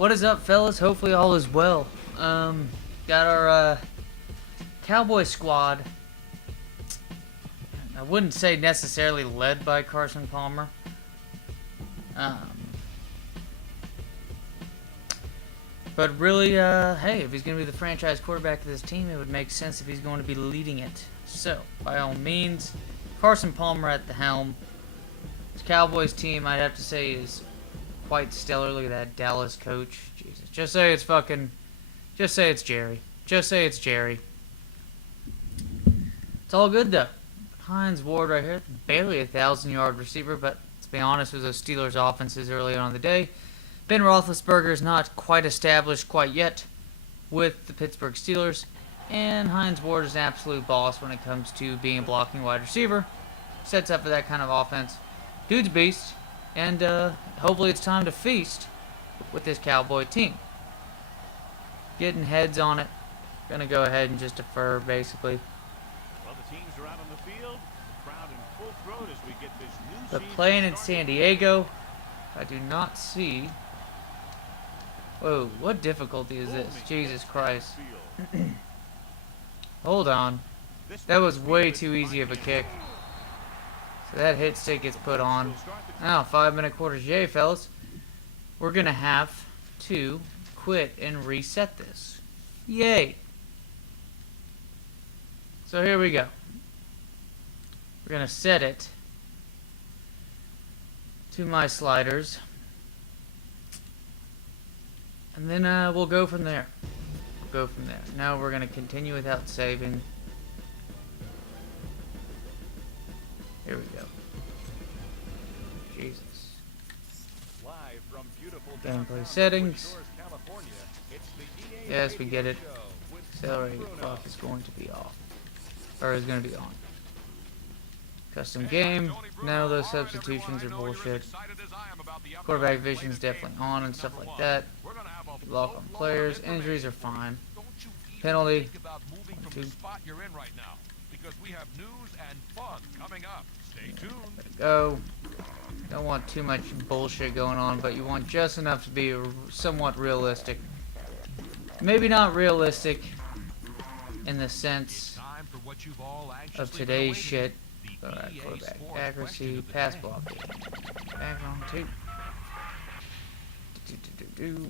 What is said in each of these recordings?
What is up, fellas? Hopefully all is well. Got our Cowboy squad. I wouldn't say necessarily led by Carson Palmer. But really, hey, if he's going to be the franchise quarterback of this team, it would make sense if he's going to be leading it. So, by all means, Carson Palmer at the helm. This Cowboys team, I'd have to say, is quite stellar. Look at that Dallas coach. Jesus. Just say it's Jerry. Just say it's Jerry. It's all good, though. Hines Ward right here. Barely a 1,000-yard receiver, but let's be honest, with those Steelers offenses early on in the day. Ben Roethlisberger is not quite established quite yet with the Pittsburgh Steelers. And Hines Ward is an absolute boss when it comes to being a blocking wide receiver. Sets up for that kind of offense. Dude's a beast. And hopefully it's time to feast with this Cowboy team. Getting heads on it. Gonna go ahead and just defer, basically. Well, the teams are out on the field. The crowd in full throat as we get this new But season playing in started. San Diego, I do not see... Whoa, what difficulty is this? Jesus Christ. Hold on. That was way too easy of a kick. So that hit stick gets put on. Now, 5-minute quarters. Yay, fellas. We're going to have to quit and reset this. Yay. So here we go. We're going to set it to my sliders. And then we'll go from there. Now we're going to continue without saving. Here we go. Jesus. Live from beautiful Gameplay settings. Shores, California, it's the EA Yes, we get it. Show with Accelerated clock is going to be off. Or is going to be on. Custom game. No, those substitutions are bullshit. Quarterback vision is definitely on and stuff like that. Lock on players. Injuries are fine. Penalty. 1, 2. There we go. Don't want too much bullshit going on, but you want just enough to be somewhat realistic. Maybe not realistic in the sense of today's shit. Alright, quarterback accuracy, pass blocking. Back on 2.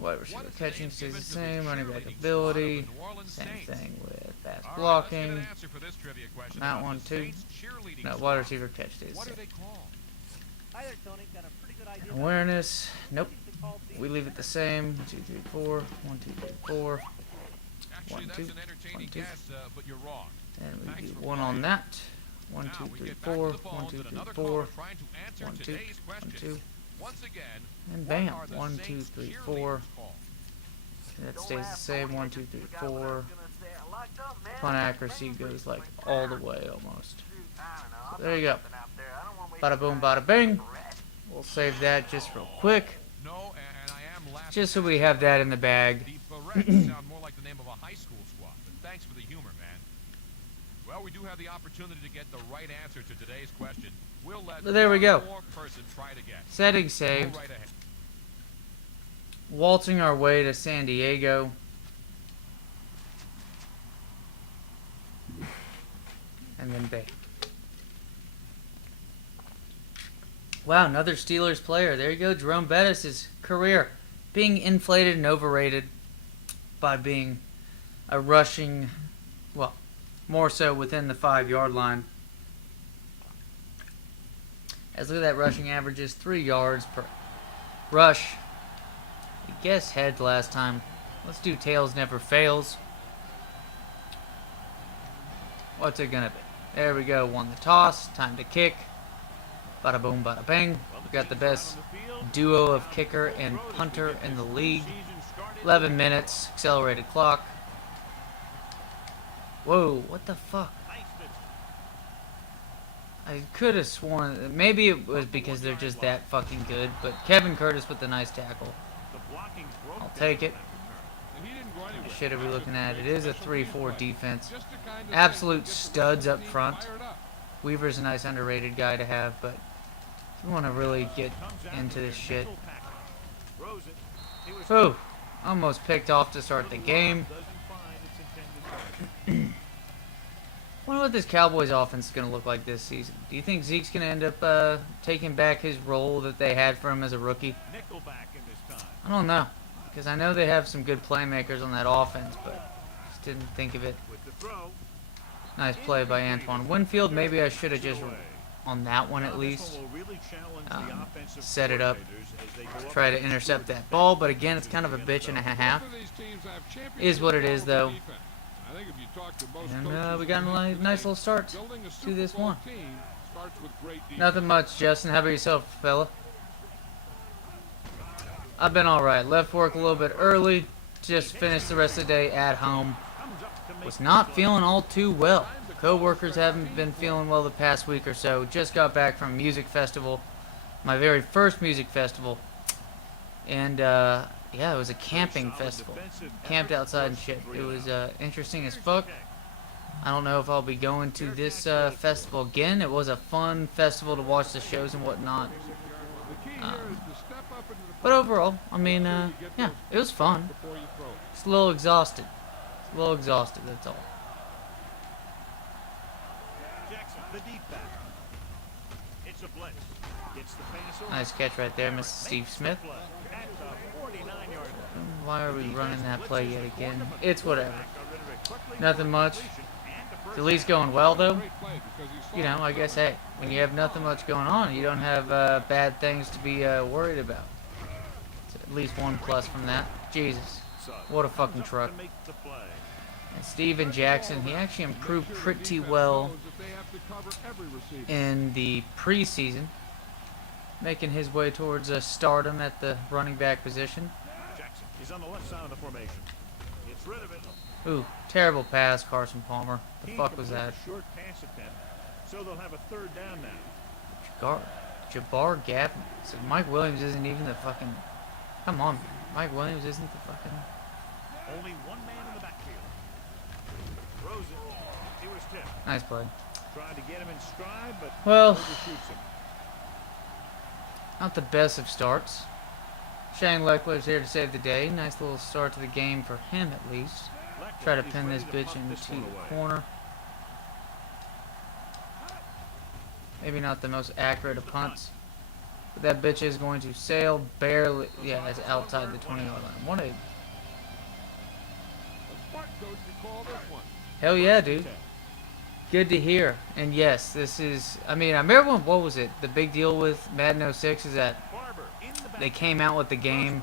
Wide receiver catching stays the same. Running back ability. Same thing with pass blocking. That one too. No, wide receiver catch stays the same. Awareness. Nope. We leave it the same. 1, 2, 3, 4. 1, 2, 3, 4. 1, 2. 1, 2. And we do 1 on that. 1, 2, 3, 4. 1, 2, 3, 4. 1, 2. 1, 2. And bam. 1, 2, 3, 4. And that stays the same. 1, 2, 3, 4. Punt accuracy goes like all the way almost. So there you go. Bada boom, bada bing. We'll save that just real quick. Just so we have that in the bag. Well, we do have the opportunity to get the right answer to today's question. We'll let But there we go. one more person try to guess. Setting saved. Go right ahead. Waltzing our way to San Diego. And then bang. Wow, another Steelers player. There you go. Jerome Bettis' career being inflated and overrated by being a rushing, well, more so within the 5-yard line. As look at that rushing averages, 3 yards per rush. I guess heads last time. Let's do tails never fails. What's it gonna be? There we go. Won the toss. Time to kick. Bada boom, bada bang. We got the best duo of kicker and punter in the league. 11 minutes. Accelerated clock. Whoa, what the fuck? I could have sworn, maybe it was because they're just that fucking good, but Kevin Curtis with the nice tackle. I'll take it. What shit are we looking at? It is a 3-4 defense. Absolute studs up front. Weaver's a nice underrated guy to have, but if you want to really get into this shit. Oh, Almost picked off to start the game. Wonder what this Cowboys offense is going to look like this season. Do you think Zeke's going to end up taking back his role that they had for him as a rookie? I don't know, because I know they have some good playmakers on that offense, but just didn't think of it. Nice play by Antoine Winfield. Maybe I should have just, on that one at least, set it up to try to intercept that ball. But again, it's kind of a bitch and a half. Is what it is, though. And we got a nice little start to this one. Nothing much, Justin. How about yourself, fella? I've been alright. Left work a little bit early. Just finished the rest of the day at home. Was not feeling all too well. Co-workers haven't been feeling well the past week or so. Just got back from a music festival. My very first music festival. And, yeah, it was a camping festival. Camped outside and shit. It was interesting as fuck. I don't know if I'll be going to this festival again. It was a fun festival to watch the shows and whatnot. But overall, I mean, yeah, it was fun. Just a little exhausted. A little exhausted, that's all. Nice catch right there, Mr. Steve Smith. Why are we running that play yet again? It's whatever. Nothing much. Delete's going well, though. You know, I guess, hey, when you have nothing much going on, you don't have bad things to be worried about. It's at least one plus from that. Jesus. What a fucking truck. And Steven Jackson, he actually improved pretty well in the preseason, making his way towards stardom at the running back position. He's on the left side of the formation. Gets rid of it. Ooh, terrible pass, Carson Palmer. The fuck was that? Short pass attempt. So they'll have a third down now. Jabbar Gavin. So Mike Williams isn't even the fucking... Come on, Mike Williams isn't the fucking... Only one man in the backfield. Throws it. He was tipped. Nice play. Tried to get him in stride, but well, overshoots him. Not the best of starts. Shane Leckler's here to save the day. Nice little start to the game for him, at least. Try to pin this bitch into the corner. Maybe not the most accurate of punts. But that bitch is going to sail barely. Yeah, it's outside the 20-yard line. What a... Hell yeah, dude. Good to hear. And yes, this is... I mean, I remember when... What was it? The big deal with Madden 06 is that they came out with the game,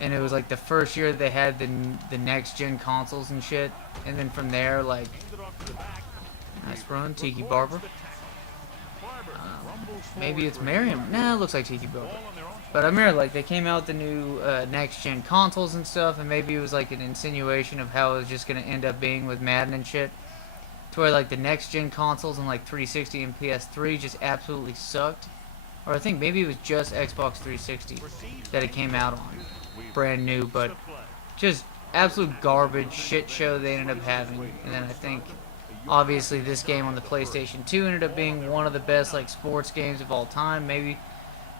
and it was like the first year they had the next-gen consoles and shit. And then from there, like... Nice run, Tiki Barber. Maybe it's Merriam. Nah, it looks like Tiki Barber. But I remember, like, they came out with the new next-gen consoles and stuff, and maybe it was like an insinuation of how it was just going to end up being with Madden and shit. To where, like, the next-gen consoles and, like, 360 and PS3 just absolutely sucked. Or I think maybe it was just Xbox 360 that it came out on. Brand new, but just absolute garbage shit show they ended up having. And then I think, obviously, this game on the PlayStation 2 ended up being one of the best, like, sports games of all time. Maybe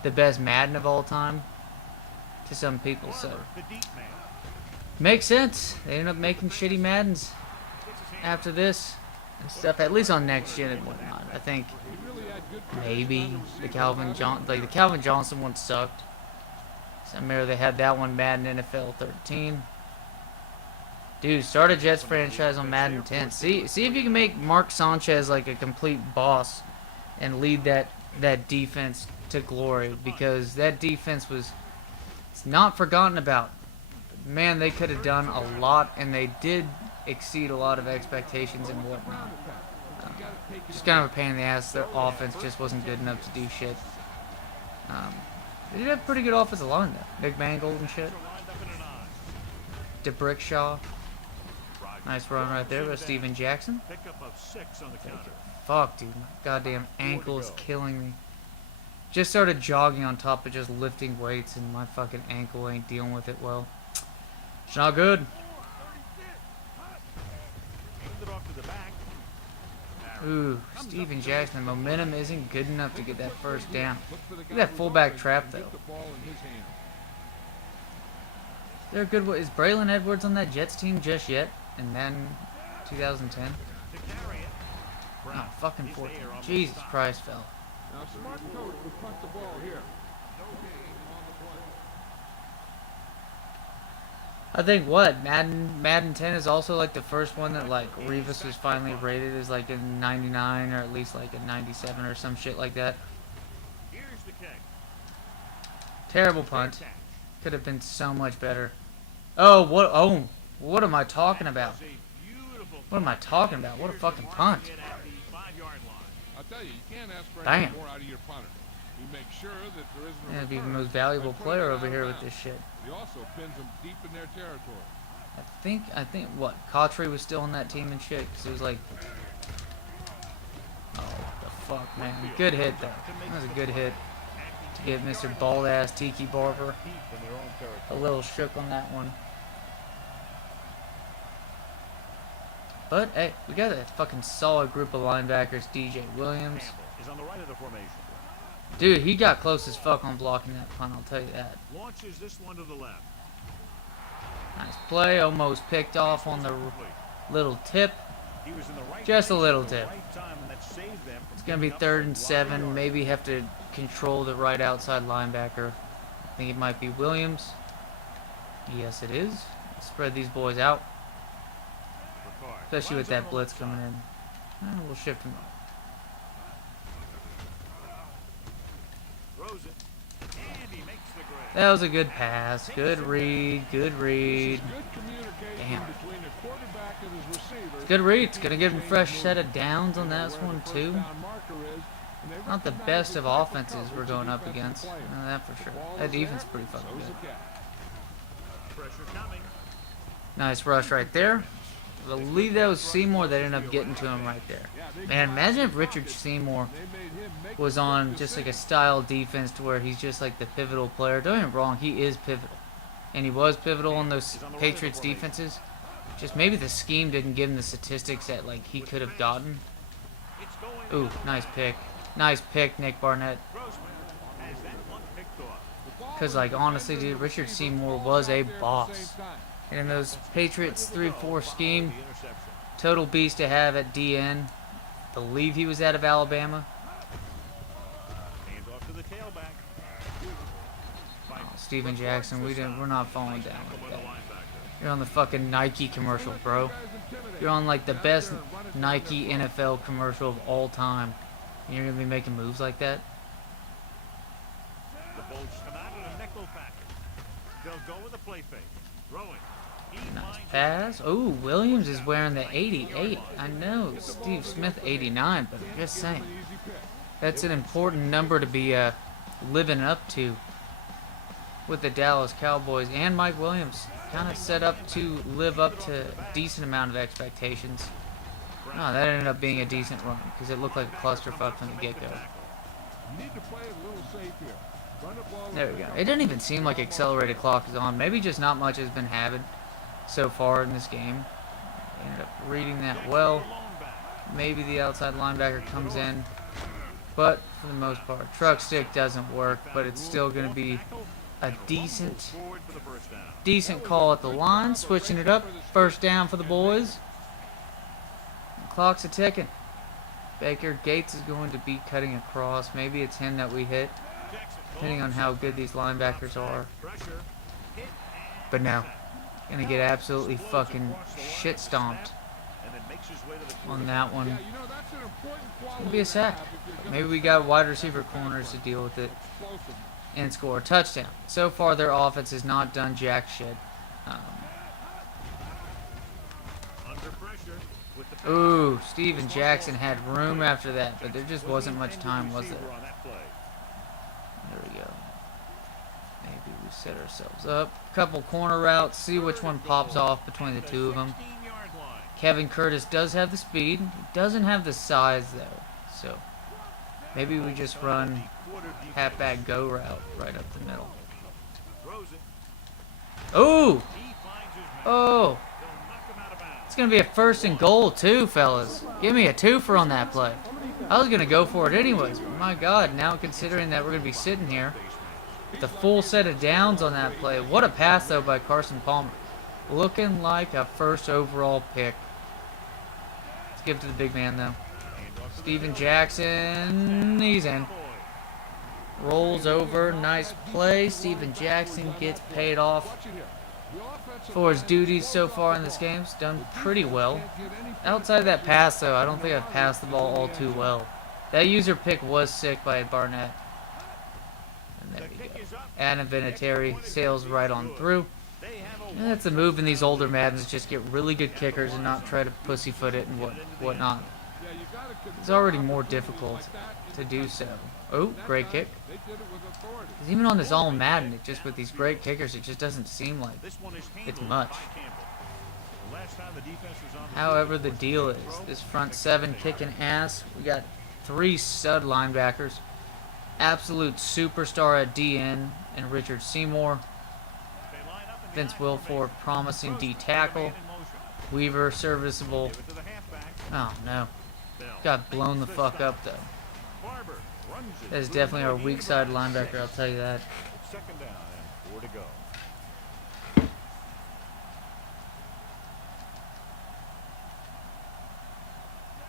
the best Madden of all time to some people, so makes sense. They ended up making shitty Maddens after this and stuff, at least on next gen and whatnot. I think maybe the Calvin Johnson one sucked. So I remember they had that one Madden NFL 13. Dude, start a Jets franchise on Madden 10. See if you can make Mark Sanchez like a complete boss and lead that defense to glory, because that defense was not forgotten about. Man, they could have done a lot, and they did exceed a lot of expectations and whatnot. Just kind of a pain in the ass. Their offense just wasn't good enough to do shit. They did have pretty good offensive line though. Nick Mangold and shit. DeBrickshaw. Nice run right there by Steven Jackson. Fuck, dude. My goddamn ankle is killing me. Just started jogging on top of just lifting weights, and my fucking ankle ain't dealing with it well. It's not good. Ooh, Steven Jackson. The momentum isn't good enough to get that first down. Look at that fullback trap, though. They're good. Is Braylon Edwards on that Jets team just yet? In Madden 2010? To carry it. Oh, Brown. fucking He's 14. there on the Jesus stop. Christ, fell. Now, smart coach would punt the ball here. No gain on the play. I think what Madden 10 is also like the first one that like Revis was finally rated as like a 99 or at least like a 97 or some shit like that. Here's the kick. Terrible punt. Could have been so much better. Oh, what am I talking about? What am I talking about? What a fucking punt. I'll tell you, you can't ask for Damn. anything more out of your punter. He makes sure that there isn't a Yeah, be the return most valuable by player putting it over out here of with bounds. this shit. He also pins them deep in their territory. I think what Cautry was still on that team and shit because it was like, oh the fuck, man, good hit though. That was a good hit to get Mr. Bald Ass Tiki Barber a little shook on that one. But hey, we got a fucking solid group of linebackers. DJ Williams, Campbell is on the right of the formation. dude, he got close as fuck on blocking that punt. I'll tell you that. Launches this one to the left. Nice play, almost picked off on the little tip. He was in the right Just a place little at the tip. right time, and that saved them from It's gonna be giving up 3rd a and lot of 7. yards. Maybe have to control the right outside linebacker. I think it might be Williams. Yes, it is. Spread these boys out, Ricard especially with runs on that the blitz left coming side. in. We'll shift him. Throws it, and he makes the grab. That was a good pass. Good read. Good read. Good communication Damn. between the quarterback and his receiver. Good read. It's gonna give him a fresh set of downs on that one too. Not the best of offenses we're going up against. No, that for sure. That defense is pretty fucking good. Pressure coming. Nice rush right there. I believe that was Seymour that ended up getting to him right there. Man, imagine if Richard Seymour was on just like a style defense to where he's just like the pivotal player. Don't get me wrong, he is pivotal. And he was pivotal on those Patriots defenses. Just maybe the scheme didn't give him the statistics that like he could have gotten. It's going Ooh, nice pick. Nice pick, Nick Barnett. Grossman has that one picked off. Because like honestly, dude, Richard Seymour was a boss. And in those Patriots 3-4 scheme, The interception. total beast to have at DN. Believe he was out of Alabama. Hands off to the tailback. Oh, Steven Jackson, we're not falling down Tackle like by the that. linebacker. You're on the fucking Nike commercial, bro. You're on like the best Nike NFL commercial of all time. And you're gonna be making moves like that? The Bolts come out in a nickel package. They'll go with a play fake. Throwing. He Nice finds it. pass. Ooh, Williams is wearing the 88. I know, Steve Smith 89, but I'm just saying. That's an important number to be living up to with the Dallas Cowboys and Mike Williams. Kind of set up to live up to a decent amount of expectations. Oh, that ended up being a decent run because it looked like a clusterfuck from the get-go. You need to play it a little safe here. Run the ball There we go. It doesn't even seem like accelerated clock is on. Maybe just not much has been happened so far in this game. Ended up reading that well. Maybe the outside linebacker comes in. But for the most part, truck stick doesn't work, but it's still going to be a decent call at the line. Switching it up. First down for the boys. Clock's a ticking. Baker Gates is going to be cutting across. Maybe it's him that we hit, depending on how good these linebackers are. But no, gonna get absolutely fucking shit stomped on that one. It'll be a sack. Maybe we got wide receiver corners to deal with it and score a touchdown. So far, their offense has not done jack shit. Ooh, Steven Jackson had room after that, but there just wasn't much time, was there? There we go. Maybe we set ourselves up. Couple corner routes, see which one pops off between the two of them. Kevin Curtis does have the speed. He doesn't have the size, though. So, maybe we just run halfback go route right up the middle. Ooh! Oh! It's going to be a 1st and goal, too, fellas. Give me a twofer on that play. I was going to go for it anyways, but my God, now considering that we're going to be sitting here, The full set of downs on that play. What a pass, though, by Carson Palmer. Looking like a first overall pick. Let's give it to the big man, though. Steven Jackson, he's in. Rolls over, nice play. Steven Jackson gets paid off for his duties so far in this game. He's done pretty well. Outside of that pass, though, I don't think I've passed the ball all too well. That user pick was sick by Barnett. And there we go. Adam Vinatieri sails right on through. And that's the move in these older Maddens, just get really good kickers and not try to pussyfoot it and whatnot. It's already more difficult to do so. Oh, great kick. Because even on this all Madden, it just with these great kickers, it just doesn't seem like it's much. However, the deal is, this front seven kicking ass. We got 3 stud linebackers. Absolute superstar at DN and Richard Seymour. Vince Wilfork, promising D tackle. Weaver, serviceable. Oh no. Got blown the fuck up though. That is definitely our weak side linebacker, I'll tell you that. Second down and 4 to go.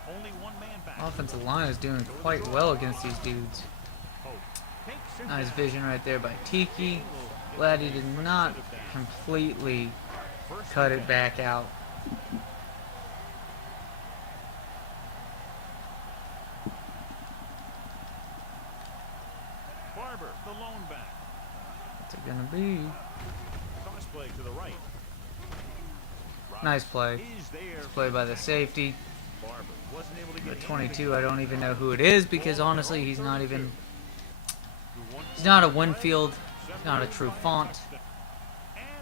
Only one man back. Offensive line is doing quite well against these dudes. Nice vision right there by Tiki. Glad he did not completely cut it back out. Barber, the lone back. What's it gonna be? Toss play to the right. Nice play. He's there. Nice play by the safety. Barber wasn't able to The get 22, I don't even know who it is because honestly, he's not even. He's not a Winfield. He's not a true font.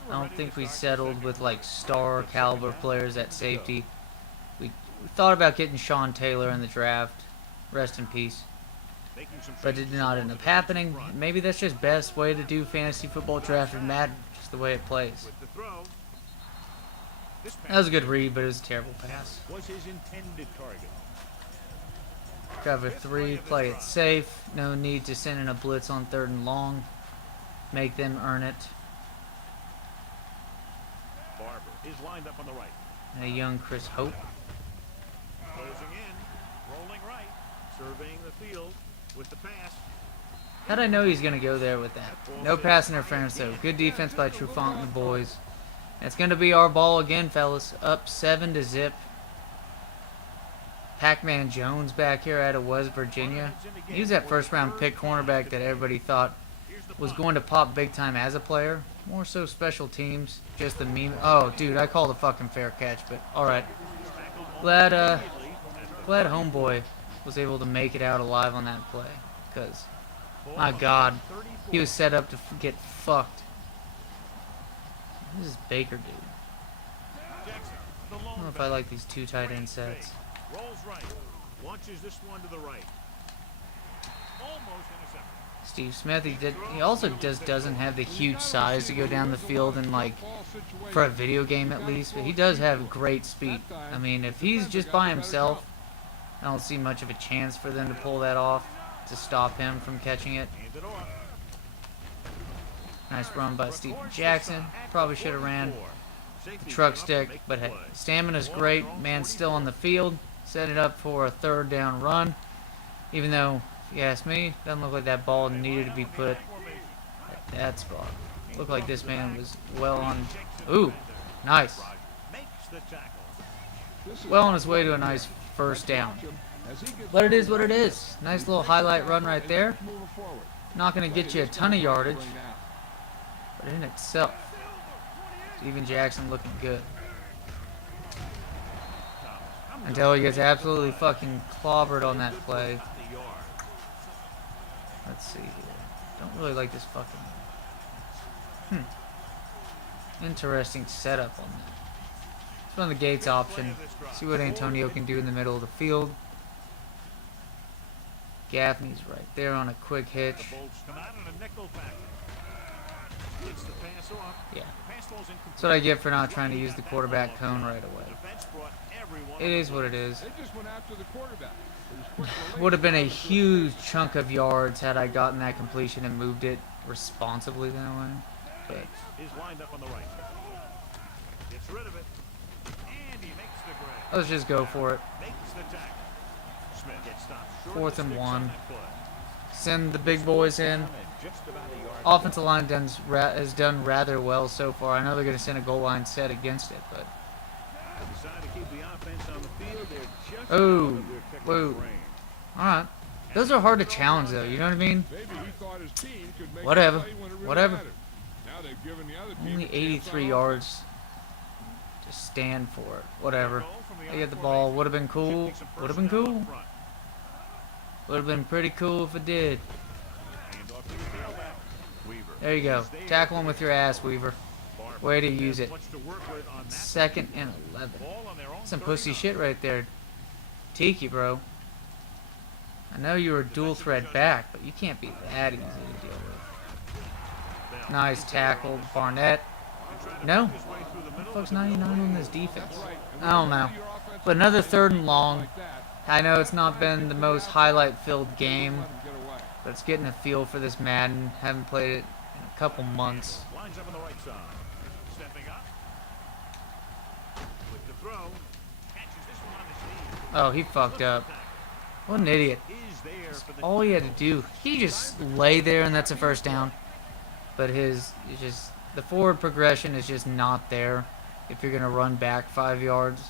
I don't think we settled with like star caliber players at safety. We thought about getting Sean Taylor in the draft. Rest in peace. But it did not end up happening. Maybe that's just best way to do fantasy football draft in Madden, just the way it plays. with the throw. That was a good read, but it was a terrible pass. Was his intended target. Cover 3, play it safe. No need to send in a blitz on 3rd and long. Make them earn it. Barber is lined up on the right. And a young Chris Hope. Closing in, rolling right, surveying the field with the pass. How'd I know he's going to go there with that? No pass interference, though. Good defense by Trufant and the boys. And it's going to be our ball again, fellas. Up 7-0. Pac-Man Jones back here out of West Virginia. He was that first-round pick cornerback that everybody thought was going to pop big time as a player. More so special teams. Just the meme. Oh, dude, I called a fucking fair catch, but alright. Glad Homeboy was able to make it out alive on that play. Because, my God, he was set up to get fucked. This is Baker, dude. I don't know if I like these 2 tight end sets. Rolls right. Launches this one to the right. Almost intercepted. Steve Smith, he also doesn't have the huge size to go down the field and like for a video game at least, but he does have great speed. I mean, if he's just by himself, I don't see much of a chance for them to pull that off to stop him from catching it. Hand it off. Nice run by Steven Jackson. Probably should have ran the truck stick, but hey, stamina's great. Man's still on the field. Set it up for a 3rd down run. Even though, if you ask me, doesn't look like that ball needed to be put at that spot. Looked like this man was well on. Ooh, nice. Well on his way to a nice 1st down. But it is what it is. Nice little highlight run right there. Not going to get you a ton of yardage, but in itself, Steven Jackson looking good. Until he gets absolutely fucking clobbered on that play. Let's see here. Don't really like this fucking. Interesting setup on that. Let's run the Gates option. See what Antonio can do in the middle of the field. Gaffney's right there on a quick hitch. Yeah. That's what I get for not trying to use the quarterback cone right away. It is what it is. Would have been a huge chunk of yards had I gotten that completion and moved it responsibly that way. But Is lined up on the right. Gets rid of it. And he makes the grab. let's just go for it. Makes the tackle. Smith gets stopped short 4th of the and sticks 1. on that play. Send the big boys in. And just about a yard. Offensive line has done rather well so far. I know they're going to send a goal line set against it, but Decide to keep the offense on the field. They're just oh, out of their kickoff whoa. range. All right. Those are hard to challenge, though. You know what I mean? Maybe he thought his team could make Whatever. a play when it really Whatever. mattered. Now they've given the other team Only a chance 83 on yards. Just stand for it. Whatever. They get the ball. Would have been cool. Would have been cool. Would have been pretty cool if it did. Hand off to the tailback. Weaver. There you go. Tackle him with your ass, Weaver. Way to use it. Much to work with on that 2nd and 11. ball on their own Some pussy 39. shit right there. Tiki, bro. I know you were dual threat back, but you can't be that easy to deal with. Nice tackle, Barnett. No? What the fuck's 99 on this defense? I don't know. But another 3rd and long. I know it's not been the most highlight-filled game, but it's getting a feel for this Madden. Haven't played it in a couple months. Lines up on the right side. Stepping up. With the throw. Catches this one on the Oh, he fucked up. What an idiot. Is there for the All he had to do, he just lay there and that's a first down. But the forward progression is just not there if you're going to run back 5 yards.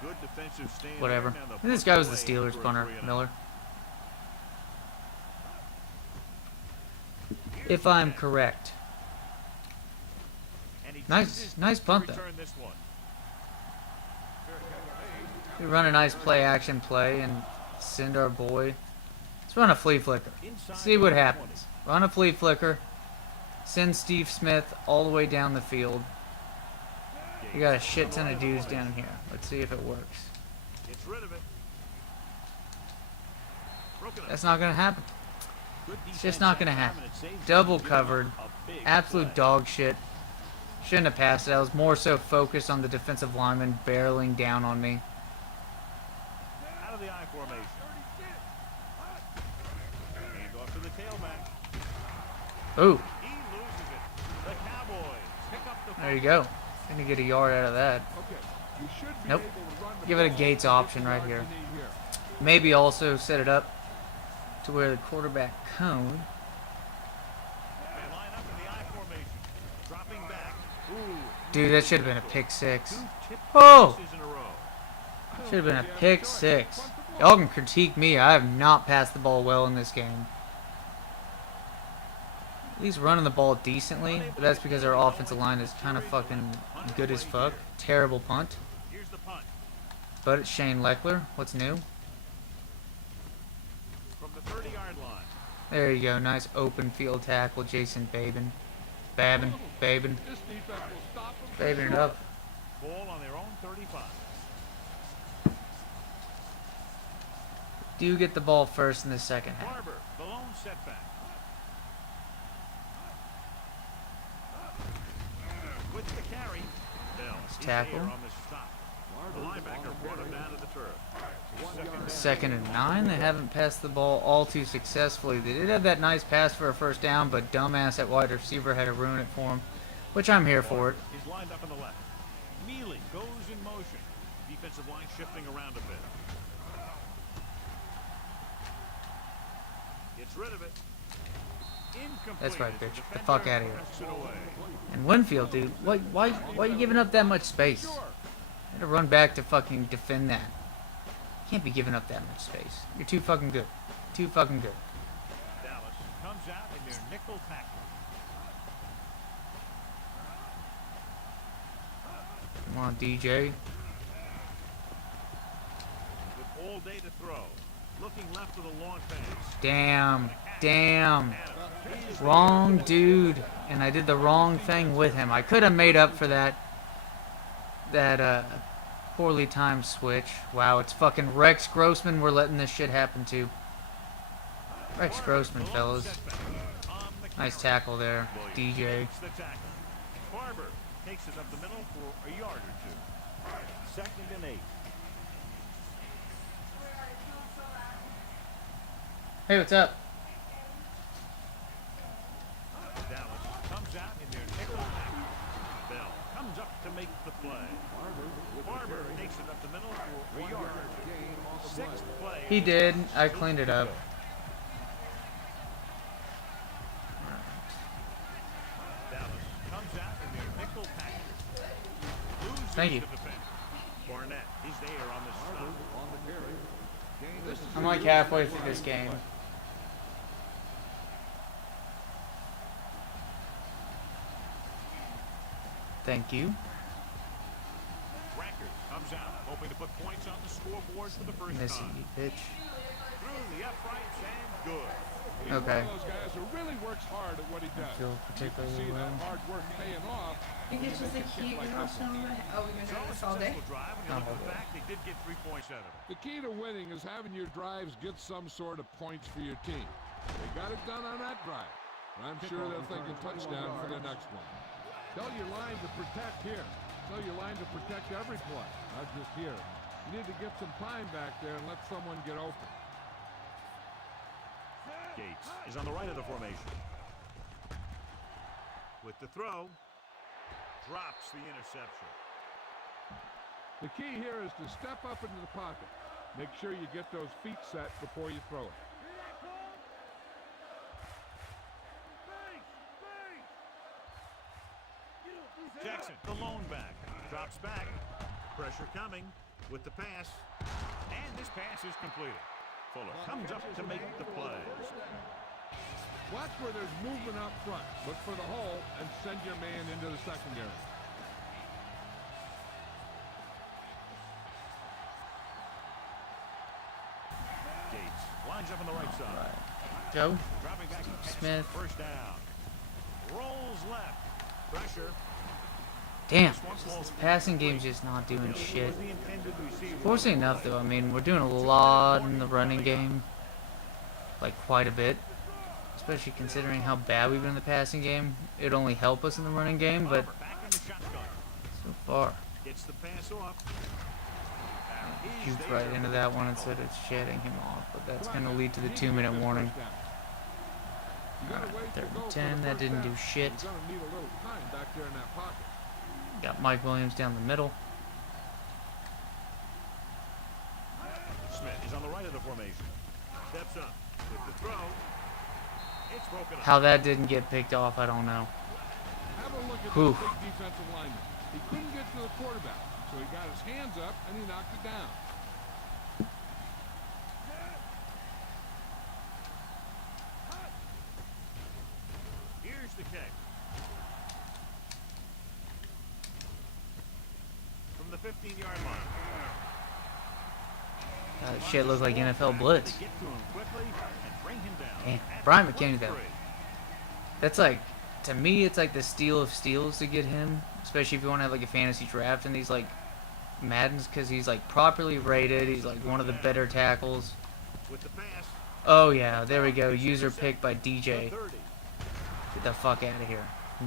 good defensive stand. Whatever. there. Now the And this guy was the play Steelers for a punter, 3-and-out. Miller. If I'm correct. And he Nice, chooses nice to punt though. return this one. We run a nice play action play and send our boy. Let's run a flea flicker. Inside See what the 20. happens. Run a flea flicker. Send Steve Smith all the way down the field. We got a shit ton of dudes down here. Let's see if it works. Gets rid of it. Broken up. That's not gonna happen. Good It's just defense not gonna that time, happen. and it saves Double them covered. a big Absolute play. dog shit. Shouldn't have passed it. I was more so focused on the defensive lineman barreling down on me. Out of the I formation. Hand off to the tailback. Ooh, He loses it. The Cowboys pick up the there you go. Gonna get a yard out of that. Okay, you should be Nope. able to run the Give it a ball Gates and get option the right yards here. you need here. Maybe also set it up to where the quarterback cone. They line up in the I formation. Dropping back. Ooh. Dude, that should have been a pick six. 2 tip Oh! passes in a row. Should have been a pick six. Y'all can critique me. I have not passed the ball well in this game. At least running the ball decently, but that's because our offensive line is kind of fucking good as fuck. Terrible punt. Here's the punt. But it's Shane Leckler. What's new? From the 30-yard line. There you go. Nice open field tackle. Jason Babin. Babin. This defense will stop them. Babin it up. Ball on their own 35. Do get the ball first in the second half. Barber, the lone setback. With the carry. Bell is tackle. there on the stop. The linebacker brought him down to the turf. Second and 9. They haven't passed the ball all too successfully. They did have that nice pass for a first down, but dumbass at wide receiver had to ruin it for him, which I'm here for it. He's lined up on the left. Mealy goes in motion. Defensive line shifting around a bit. Gets rid of it. Incomplete. That's right, as the bitch. Get the defender fuck outta here. wrests it away. And Winfield, dude, why are you giving up that much space? You had to run back to fucking defend that. You can't be giving up that much space. You're too fucking good. Too fucking good. Dallas comes out in their nickel tackle. Come on, DJ. With all day to throw. Looking left to the long pass. Damn. Damn. Wrong dude. And I did the wrong thing with him. I could have made up for that poorly timed switch. Wow, it's fucking Rex Grossman we're letting this shit happen to. Rex Grossman, fellas. Nice tackle there, DJ. Makes the tackle. Barber takes it up the middle for a yard or 2. 2nd and 8. Hey, what's up? to make the play. Barber takes it up the middle for a yard. Sixth play. He did. I cleaned it up. Dallas comes out in their nickel package. Loses Thank you. the defense. Barnett is there on the stop. On the carry. Gain the I'm like halfway through this game. Thank you. Rackers comes out, hoping to put points on the scoreboard for the first Missy time. pitch. Through the uprights and good. He's Okay. one of those guys who really works hard at what he does. Feel You can particularly see well. that hard work paying off. I think it's just a cute emotional. Oh, we're gonna do this all day. Successful drive, and I'll look at hold the it. fact they did get 3 points out of it. The key to winning is having your drives get some sort of points for your team. They got it done on that drive. And I'm sure they're thinking touchdown for the next one. Tell your line to protect here. Tell your line to protect every play, not just here. You need to get some time back there and let someone get open. Gates is on the right of the formation. With the throw, drops the interception. The key here is to step up into the pocket. Make sure you get those feet set before you throw it. Jackson, the lone back, drops back. Pressure coming with the pass. And this pass is completed. Fuller comes up to make the play. Watch where there's movement up front. Look for the hole and send your man into the secondary. Gates lines up on the right side. Joe. Dropping back to catch. Smith. First down. Rolls left. Pressure. Damn. This passing game's just not doing shit. Was the intended receiver. Fortunately enough, though, I mean, we're doing a lot in the running game. Like, quite a bit. Especially considering how bad we've been in the passing game. It'd only help us in the running game, but Barber back in the shotgun. so far. Gets the pass off. Shoots right into that one instead of shedding him off. But that's going to lead to the 2-minute warning. Alright, 3rd and 10. That didn't do shit. You're gonna need a little time back there in that pocket. Got Mike Williams down the middle. Smith is on the right of the formation. Steps up with the throw. It's broken up. How that didn't get picked off, I don't know. Have a look at Whew. the big defensive lineman. He couldn't get to the quarterback, so he got his hands up and he knocked it down. Here's the kick. From the 15-yard line. That shit looked like NFL blitz. Get to him quickly and bring him down. Damn. At Brian the McKinney, 23. though. That's like, to me, it's like the steal of steals to get him. Especially if you want to have like a fantasy draft in these like Maddens, because he's like properly rated. He's like one of the better tackles. With the pass. Oh yeah, there we go. User pick by DJ. 30. Get the fuck out of here.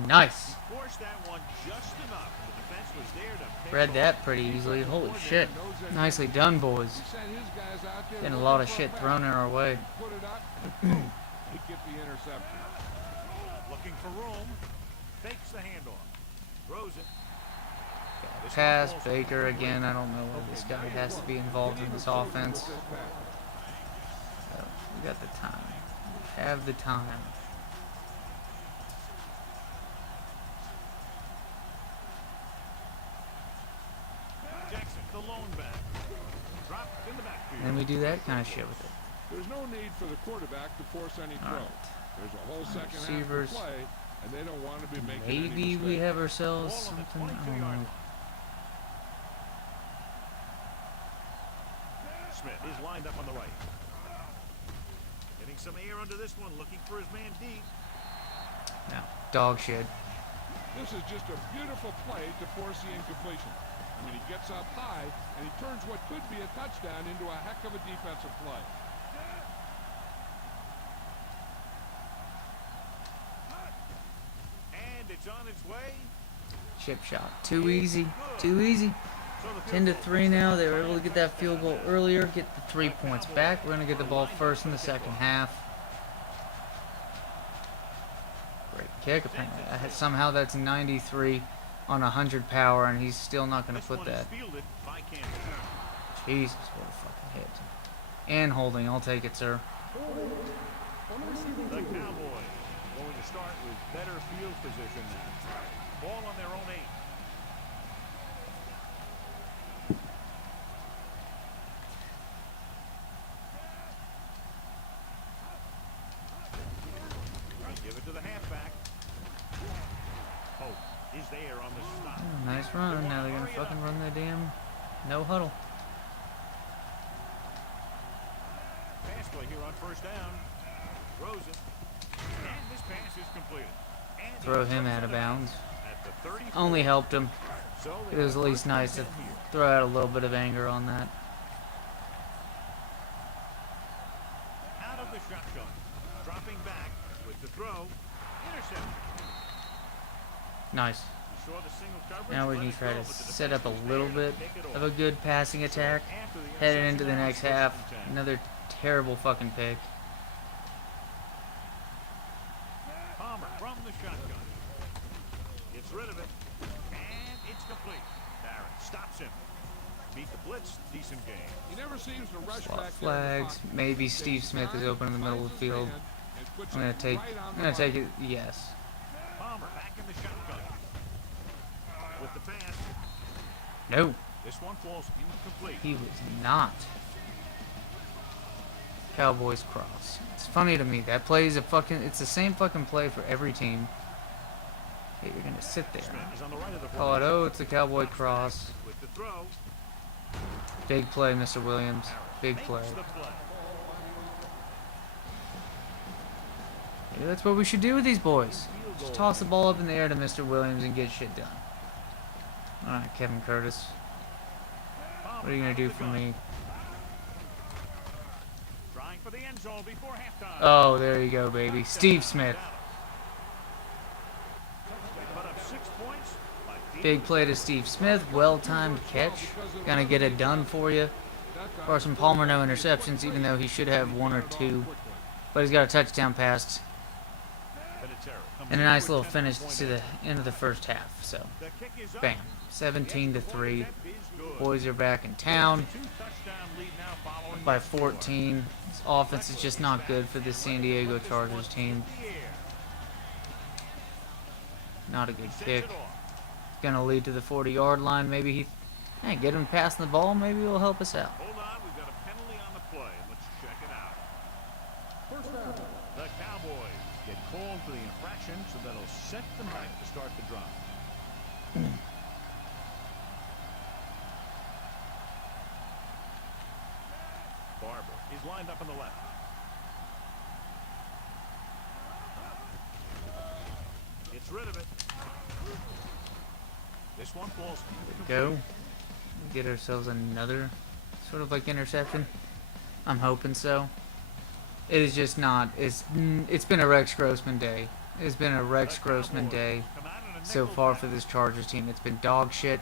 Nice. Forced that one just enough. The defense was there to pick Read off. that pretty easily. Holy shit. Nicely done, boys. He sent his guys out there Getting a looking lot of for shit pass. thrown in our way. Put it up, and boom, he get the interception. Looking for room. Fakes the handoff. Throws it. This Pass, one falls Baker complete. again. I don't know why this guy has to be involved in this offense. So, we got the time. We have the time. Jackson, the lone back. Dropped in the backfield. And then we do that kind of shit with it. There's no need for the quarterback to force any throw. Alright. There's a whole second Receivers. half to play, and they don't want to be making any Maybe we mistakes. have ourselves Ball on the something. I don't 22-yard know. line. Smith is lined up on the right. Getting some air under this one, looking for his man deep. No. Dog shit. This is just a beautiful play to force the incompletion. I mean, he gets up high, and he turns what could be a touchdown into a heck of a defensive play. And it's on its way. Chip shot. Too easy. Too easy. So the 10 to 3 now. They were able to get that field goal earlier, get the 3 points back. We're going to get the ball first in the second half. Great kick. Apparently, somehow that's 93 on 100 power, and he's still not going to This put one is that. fielded by Campbell. Jesus, what a fucking hit. And holding, I'll take it, sir. The Cowboys going to start with better field position now. Ball on their own 8. They give it to the halfback. Hope is there on the stop. Oh, nice run. Now they're going to fucking run the damn no huddle. Pass play here on first down. Throws it. And this pass is completed. And Throw him out of bounds. at the 34. Only helped him. So It was at least nice to throw out a little bit of anger on that. out of the shotgun. Dropping back with the throw. Intercept. Nice. He saw the single coverage, Now we let can it try go, to but the set up a defensive little man bit take it of over. a good passing attack. After the Headed interception, into the now next it's first half. and 10. Another terrible fucking pick. Palmer from the shotgun. Gets rid of it. And it's complete. Barrett stops him. Beat the blitz. Decent game. He never seems to rush Slot back there in the flags. pocket. Maybe Steve Smith is open in the middle of the field. I'm gonna take. I'm gonna take it. Yes. Palmer back in the shotgun. With the pass. No. This one falls incomplete. He was not. Cowboys cross. It's funny to me. That play is a fucking. It's the same fucking play for every team. Okay, you're gonna sit there. Smith is on the right of the Call it. formation. Oh, it's a Cowboy cross. With the throw. Big play, Mr. Williams. Big Makes play. the play. Maybe that's what we should do with these boys. Just toss the ball up in the air to Mr. Williams and get shit done. All right, Kevin Curtis. What are you gonna do for me? Trying for the end zone before halftime. Oh, there you go, baby. Steve Smith. Put up 6 points by Field. Big play to Steve Smith. Well-timed catch. Gonna get it done for you. Carson Palmer, no interceptions, even though he should have 1 or 2. But he's got a touchdown pass and a nice little finish to the end of the first half. So, The kick is up. bam. 17-3. Is good. Boys are back in town 2-touchdown lead now following by the score. 14. This offense is just not good for this San Diego Chargers team. The air. Not a good Sends kick. it off. Gonna lead to the 40-yard line. Maybe he... Hey, get him passing the ball. Maybe he'll help us out. Hold on, we've got a penalty on the play. Let's check it out. The Cowboys get called for the infraction, so that'll set them back to start the drive. Barber is lined up on the left. Gets rid of it. This one falls incomplete. Go. Get ourselves another sort of like interception. I'm hoping so. It is just not. It's been a Rex Grossman day. It's been a Rex Grossman day Come out in a so nickel far back. for this Chargers team. It's been dog shit.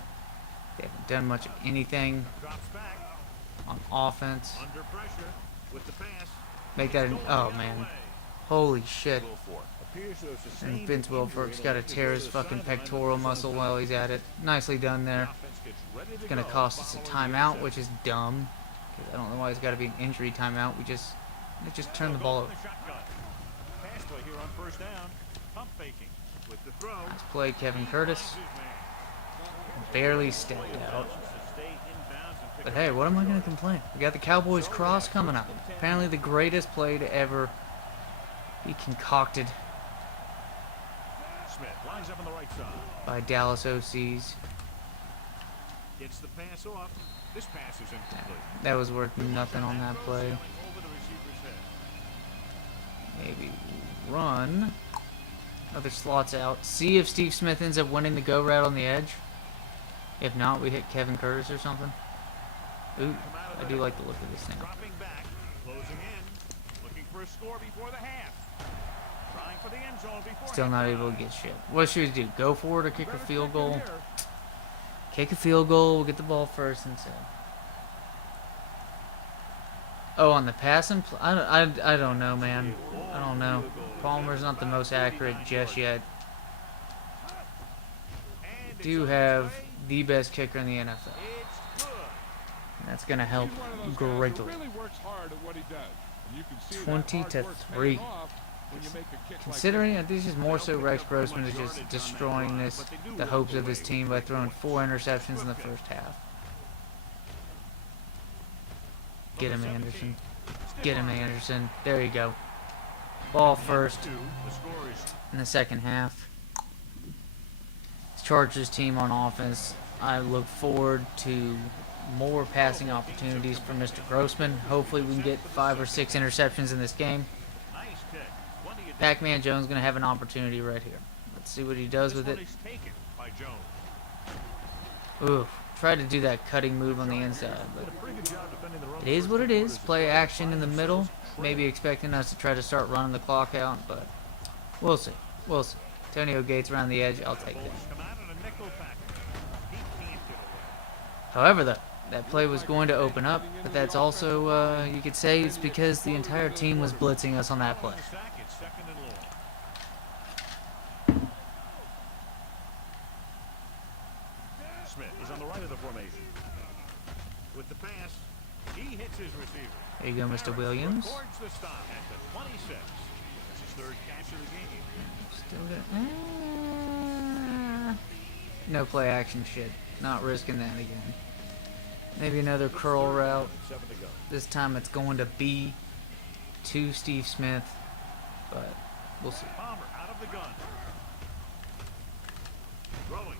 They haven't done much of anything Drops back on offense. under pressure with the pass. Make that an, oh man. Holy shit. Appears to have And sustained Vince an injury Wilfork's that'll got to have to tear go his to the fucking sideline pectoral for muscle some while time. he's at it. Nicely done The there. offense gets ready to It's going to go cost us a following the timeout, interception. which is dumb. 'Cause I don't know why it's got to be an injury timeout. We just turn the They'll ball go over. from the shotgun. Pass play here on first down. Pump faking with the throw. Nice play, Kevin Curtis. Finds his man. Barely stepped out. To stay inbounds and pick But up hey, the what am I first going to down. complain? We got the Cowboys cross coming up. Apparently the greatest play to ever be concocted Smith lines up on the right side. by Dallas OCs. Gets the pass off. This pass is incomplete. That was worth nothing on that play. Sailing over the receiver's head. Maybe run. Other slots out. See if Steve Smith ends up winning the go route on the edge. If not, we hit Kevin Curtis or something. Ooh, I do like the look of this thing. Dropping back, closing in, looking for a score before the half. Trying for the end zone before Still not halftime. able to get shit. What should we do? Go for it or kick a field goal? Kick a field goal. We'll get the ball first and second. Oh, on the passing, I don't know, man. I don't know. Palmer's not the most accurate just yet. And do have the best kicker in the NFL. It's good. And that's going to help He's one of those guys who greatly. really works hard at what he does. And you can see 20 that to hard work's 3. paying off when you make a kick Considering like that this is more so Rex Grossman is just destroying the hopes of his team by throwing 4 interceptions in the first half. Get him, Anderson. Get him, Anderson. There you go. Ball first in the second half. Chargers team on offense. I look forward to more passing opportunities for Mr. Grossman. Hopefully we can get 5 or 6 interceptions in this game. Nice kick. 20 to Pac-Man Jones going to have an opportunity right here. Let's see what he does with it. This one is taken by Jones. Ooh, tried to do that cutting move on the inside, but it is what it is. Play action in the middle. Maybe expecting us to try to start running the clock out, but we'll see. We'll see. Antonio Gates around the edge. I'll take that. Come out in a nickel package. He can't get away. However, that play was going to open up, but that's also, you could say it's because the entire team was blitzing us on that play. Sack, it's second and long. Smith is on the right of the formation. With the pass, he hits his receiver. There you go, Mr. Williams. Records the stop at the 26. That's his third catch of the game. Still got, no play action shit. Not risking that again. Maybe another curl route. 7 to go. This time it's going to be to Steve Smith, but we'll see. Palmer out of the gun. Throwing.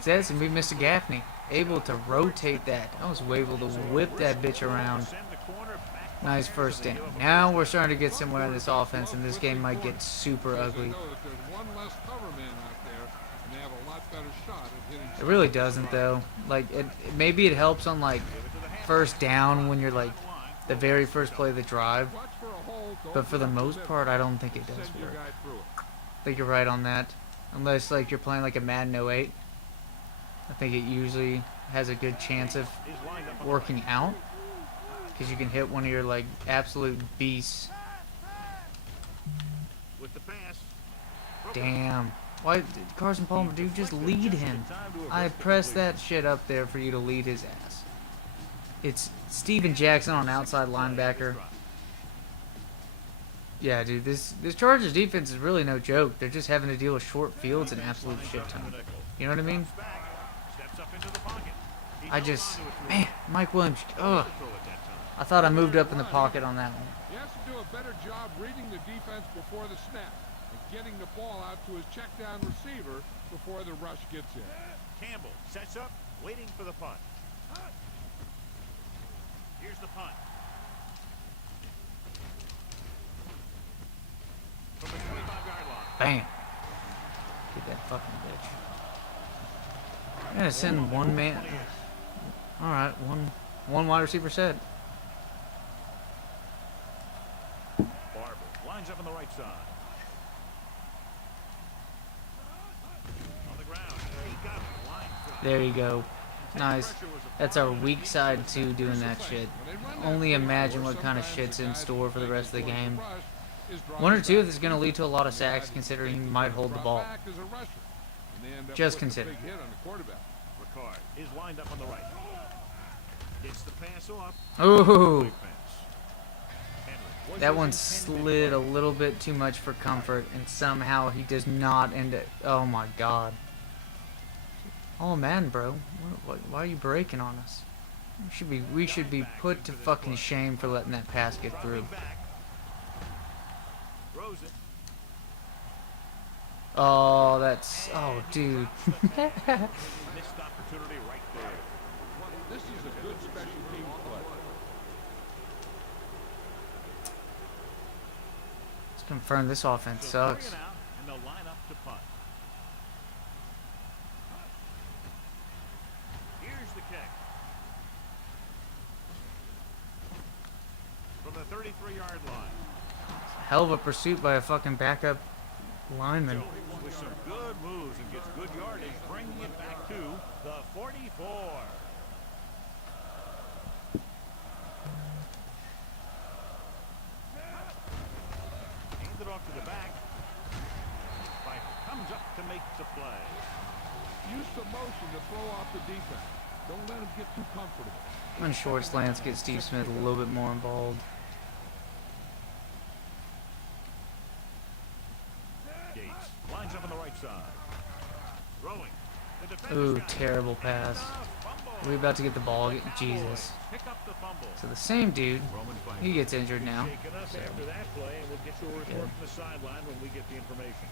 Says and we missed a Gaffney. Able to rotate that. I was able to whip that bitch around. Send the corner back. Nice first down. Now we're starting to get somewhere in this offense, and this game might get super They ugly. know that there's one less cover man out there, and they have a lot better shot at hitting. It really doesn't, though. Like, maybe it helps on, like, first down when you're, like, the very first play of the drive. Watch for a hole, don't But for the let most them part, I don't think it does send your work. guy through it. I think you're right on that. Unless, like, you're playing, like, a Madden 08. I think it usually has a good chance of Is lined up on working out. Because you can hit one of your, like, absolute beasts. with the pass. Damn. Why did Carson Palmer, dude, just lead him? I pressed that shit up there for you to lead his ass. It's Steven Jackson on outside linebacker. Yeah, dude, this Chargers defense is really no joke. They're just having to deal with short fields and absolute shit ton. You know what I mean? Steps up into the pocket. He I held just, onto it through man, Mike Williams, ugh. throw at that time. I thought I moved up in the pocket on that one. He has to do a better job reading the defense before the snap and getting the ball out to his check down receiver before the rush gets in. Campbell sets up, waiting for the punt. Here's the punt. From the 25-yard line. Bam. Get that fucking bitch. I'm gonna send one man. Alright, one wide receiver set. Barber lines up on the right side. On the ground. He got it. Line drive. There you go. Nice. That's our weak side too, doing that shit. Only imagine what kind of shit's in store for the rest of the game. One or two of this is going to lead to a lot of sacks, considering he might hold the ball. Just consider. Ricard is lined up on the right. Gets the pass off. Ooh, Big pass. Henry. that one slid a little bit too much for comfort, and somehow he does not end it. Oh my god. Oh man, bro, why are you breaking on us? We should be put to fucking shame for letting that pass get through. Dropping back. Throws it. Oh, that's, oh dude. Missed opportunity right there. This is a good special team play. Let's confirm this offense sucks. Bring it out, and they'll line up to punt. Here's the kick. From the 33-yard line. Hell of a pursuit by a fucking backup lineman. Jones with some good moves and gets good yardage, bringing it back to the 44. Hand it off to the back. Piper comes up to make the play. Use some motion to throw off the defense. Don't let him get too comfortable. On short slants, get Steve Smith a little bit more involved. Gates lines up on the right side. Throwing. The defender's Ooh, got it. terrible pass. Fumble. We're about to get the ball. Jesus. Pick up the fumble. So the same dude, Roman Pfeiffer. he gets injured now. Shaken up So, after that play, and we'll get you a report from the sideline when we get the information.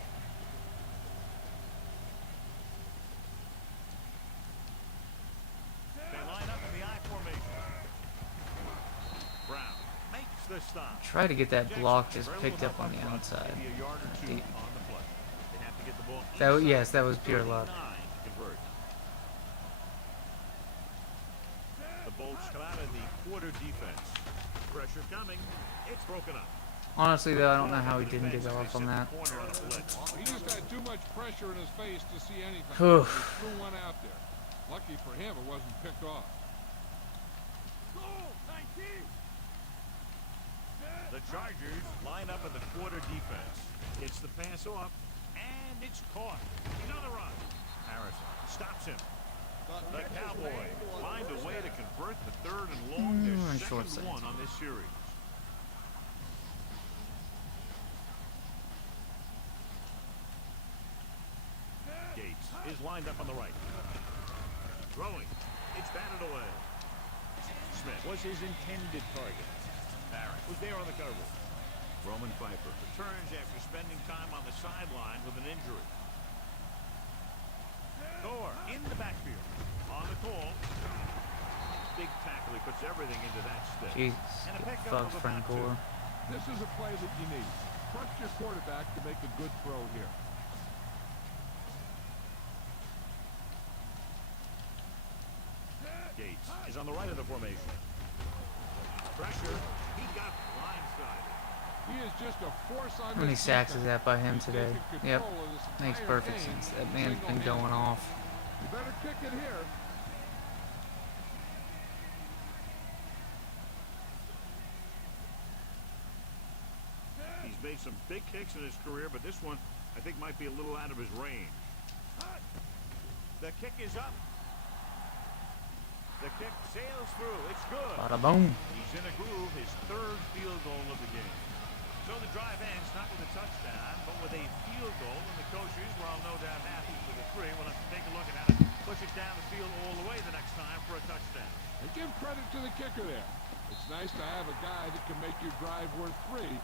They line up in the I formation. Brown makes the stop. try to get that block just picked up on the outside. Maybe a yard or two Deep. on the play. They have to get the ball Yes, that was pure luck. 39 to convert. The Bolts come out in the quarter defense. Pressure coming. It's broken up. Honestly, though, I don't know how he didn't get off on that. Corner on a blitz. He just had too much pressure in his face to see anything. Whew. He threw one out there. Lucky for him, it wasn't picked off. The Chargers line up in the quarter defense. It's the pass off, and it's caught. Another run. Harrison stops him. The Cowboys find a way to convert the third and long. Their short second side. one on this series. Gates is lined up on the right. Throwing. It's batted away. Smith was his intended target. Barrett was there on the cover. Roman Pfeiffer returns after spending time on the sideline with an injury. Thor in the backfield. On the call. Big tackle. He puts everything into that stick. Jesus, And a get pickup fucked, of Frank about two. Gore. This is a play that you need. Trust your quarterback to make a good throw here. Gates is on the right of the formation. Pressure. He got blindsided. He is just a force on How many this sacks is defense. that by him He's today? taking Yep, control of this makes entire perfect game sense. That man's been going single-handedly. off. You better kick it here. He's made some big kicks in his career, but this one, I think, might be a little out of his range. The kick is up. The kick sails through. It's good. Bada boom. He's in a groove, his third field goal of the game. So the drive ends not with a touchdown, but with a field goal. And the coaches, while no doubt happy with the three, will have to take a look at how to push it down the field all the way the next time for a touchdown. And give credit to the kicker there. It's nice to have a guy that can make your drive worth three,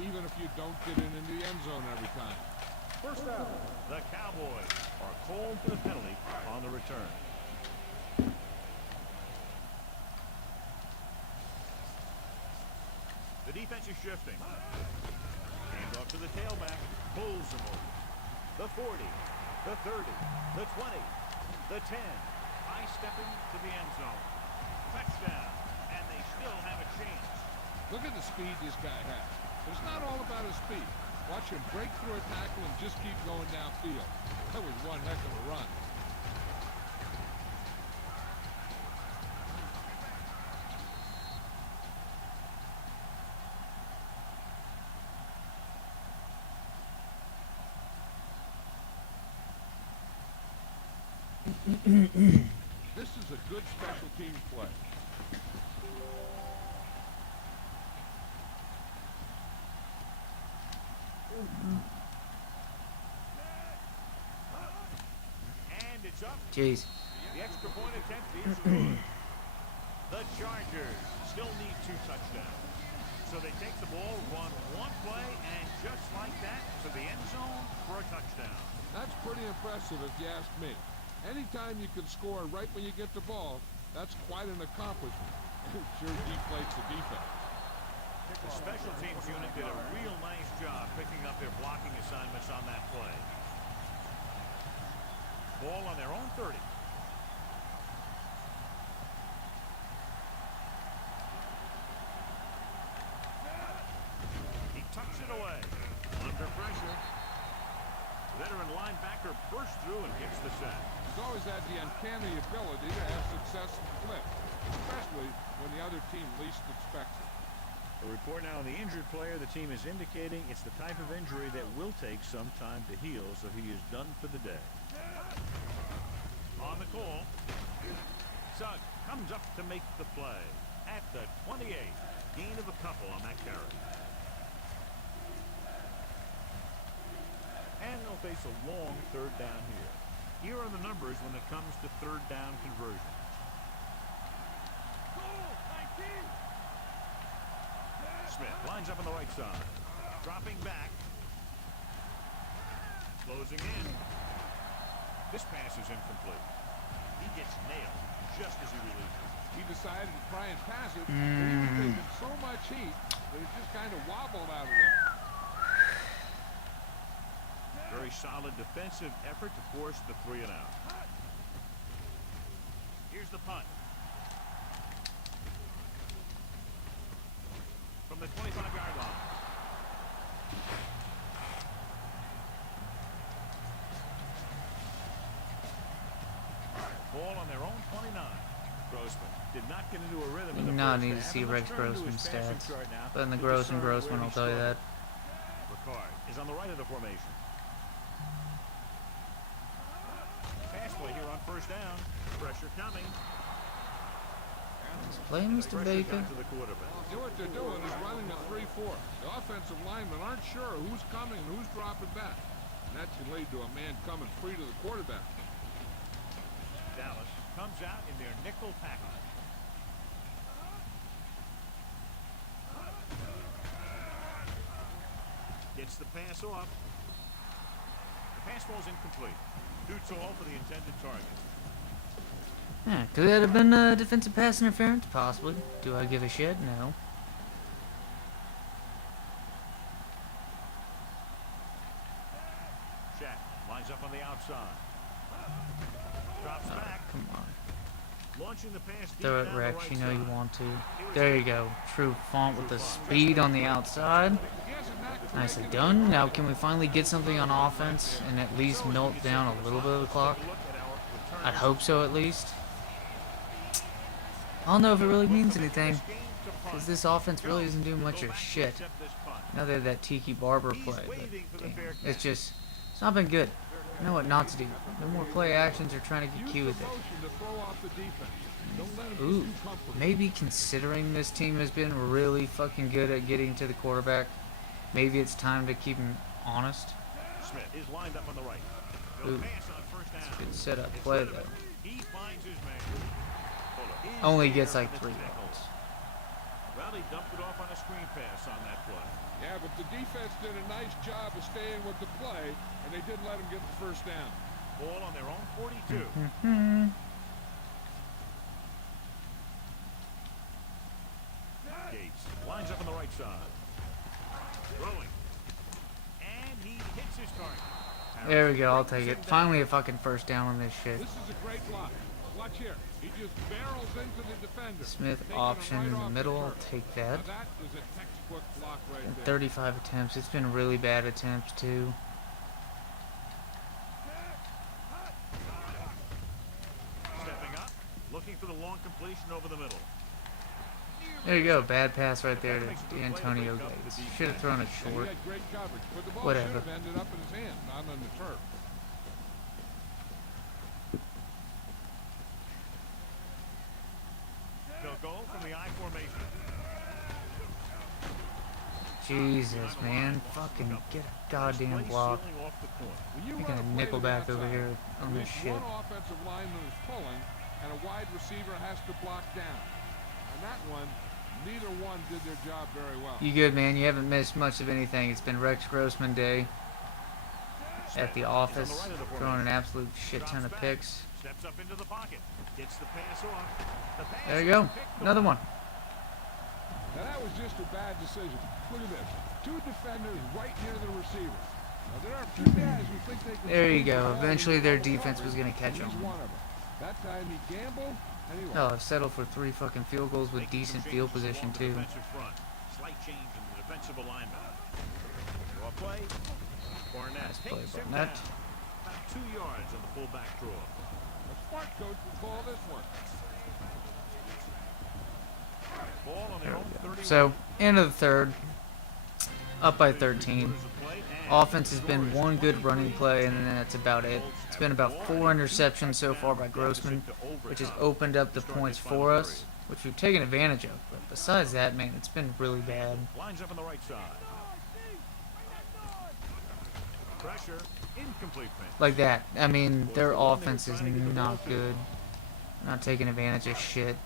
even if you don't get it into the end zone every time. First down. The Cowboys are called for the penalty on the return. The defense is shifting. Hand off to the tailback. Pulls him over. The 40, the 30, the 20, the 10. High stepping to the end zone. Touchdown. And they still have a chance. Look at the speed this guy has. But it's not all about his speed. Watch him break through a tackle and just keep going downfield. That was one heck of a run. This is a good special teams play. And it's up. Jeez. The extra point attempt is good. The Chargers still need 2 touchdowns. So they take the ball, run one play, and just like that, to the end zone for a touchdown. That's pretty impressive if you ask me. Anytime you can score right when you get the ball, that's quite an accomplishment. It sure deflates the defense. The special teams unit did a real nice job picking up their blocking assignments on that play. Ball on their own 30. He tucks it away. Under pressure. Veteran linebacker bursts through and gets the sack. He's always had the uncanny ability to have success in flip, especially when the other team least expects it. A report now on the injured player. The team is indicating it's the type of injury that will take some time to heal, so he is done for the day. On the call. Sugg comes up to make the play at the 28. Gain of a couple on that carry. And they'll face a long third down here. Here are the numbers when it comes to third down conversions. Smith lines up on the right side. Dropping back. Closing in. This pass is incomplete. He gets nailed just as he releases. He decided to try and pass it, but he was taking so much heat that it just kind of wobbled out of there. Very solid defensive effort to force the 3 and out. Here's the punt. From the 25-yard line. Ball on their own 29. Grossman did not get into a rhythm in the Now I first need to half, see and Rex let's turn to Grossman his passing stats. chart now But in the to Gross and discern Grossman, where I'll he tell you that. started. Ricard is on the right of the formation. Pass play here on first down. Pressure coming. Play Mr. Pressure Baker. got to the quarterback. See what they're doing is running a 3-4. The offensive linemen aren't sure who's coming and who's dropping back. And that can lead to a man coming free to the quarterback. Dallas comes out in their nickel package. Gets the pass off. The pass ball's incomplete. Too tall for the intended target. Yeah, could that have been defensive pass interference? Possibly. Do I give a shit? No. Shaq lines up on the outside. Drops back. Come on. Launching the pass deep Throw it, down the Rex. right You know you side. want to. There you go. True font with the speed on the outside. Nicely done. Now can we finally get something on offense and at least melt down a little bit of the clock? I'd hope so at least. I don't know if it really means anything, because this offense really isn't doing much of shit. Now they have that Tiki Barber play, but damn, it's not been good. I know what not to do. No more play actions or trying to get cute with it. Ooh, maybe considering this team has been really fucking good at getting to the quarterback, maybe it's time to keep him honest. Smith is lined up on the right. Ooh, Pass on first down. good setup play though. He finds his man. Only gets like 3 yards. Well, he dumped it off on a screen pass on that play. Yeah, but the defense did a nice job of staying with the play, and they didn't let him get the first down. Ball on their own 42. Gates lines up on the right side. Throwing. And he hits his target. There we go, I'll take it. Finally a fucking first down on this shit. This is a great block. Watch here. He just barrels into the defender. Smith taking him option right in the off middle, I'll turf. take that. Now that is a textbook block right And there. 35 attempts. It's been really bad attempts too. Stepping up, looking for the long completion over the middle. There you go, bad pass right there to Antonio Gates. Should have thrown it He short. had great coverage, but the ball Whatever. should have ended up in his hand, not on the turf. They'll go from the I formation. Jesus, man. Fucking get a goddamn block. Sealing off the corner. When you Making run a play to nickel the back over outside, here at on this least shit. one offensive lineman is pulling, and a wide receiver has to block down. On that one, neither one did their job very well. You good, man? You haven't missed much of anything. It's been Rex Grossman day at the office, throwing an absolute shit ton of picks. Steps up into the pocket. Gets the pass off. The pass There you is go. picked off. Another one. Now that was just a bad decision. Look at this. Two defenders right near the receiver. Now there are a few guys who think they can There you squeeze the go. ball Eventually in their the defense cover, was going to catch and them. he's one of them. That time he gambled, and he Oh, lost. I've settled for 3 fucking field goals with Making some decent field changes position along the too. defensive front. Slight change in the defensive alignment. Draw play. Barnett Nice play, takes him Barnett. down. About 2 yards on the fullback draw. A smart coach would call this one. Ball on their own 31. So, end of the third. Up by 13. Offense has been one good running play, and then that's about it. It's been about 4 interceptions so far by Grossman, which has opened up the points for us, which we've taken advantage of. But besides that, man, it's been really bad. Lines up on the right side. Pressure, incomplete pass. Like that. I mean, their offense is not good. Not taking advantage of shit.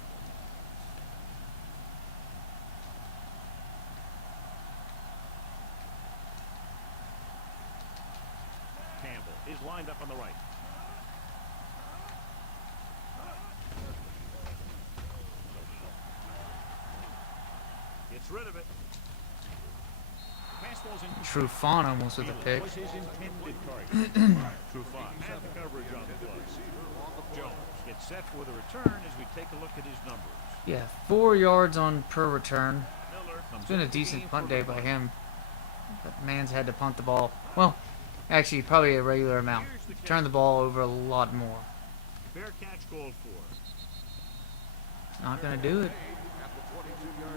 Campbell is lined up on the right. Gets rid of it. Fastball's in. Trufant almost with a pick. Was his intended target. Trufant had the coverage on the play. Jones gets set for the return as we take a look at his numbers. Yeah, 4 yards on per return. Miller comes It's been a into the decent game punt for day by him. But man's had to punt the ball. Well, actually, probably a regular amount. Turn the ball over a lot more. fair catch called for. Not gonna do it.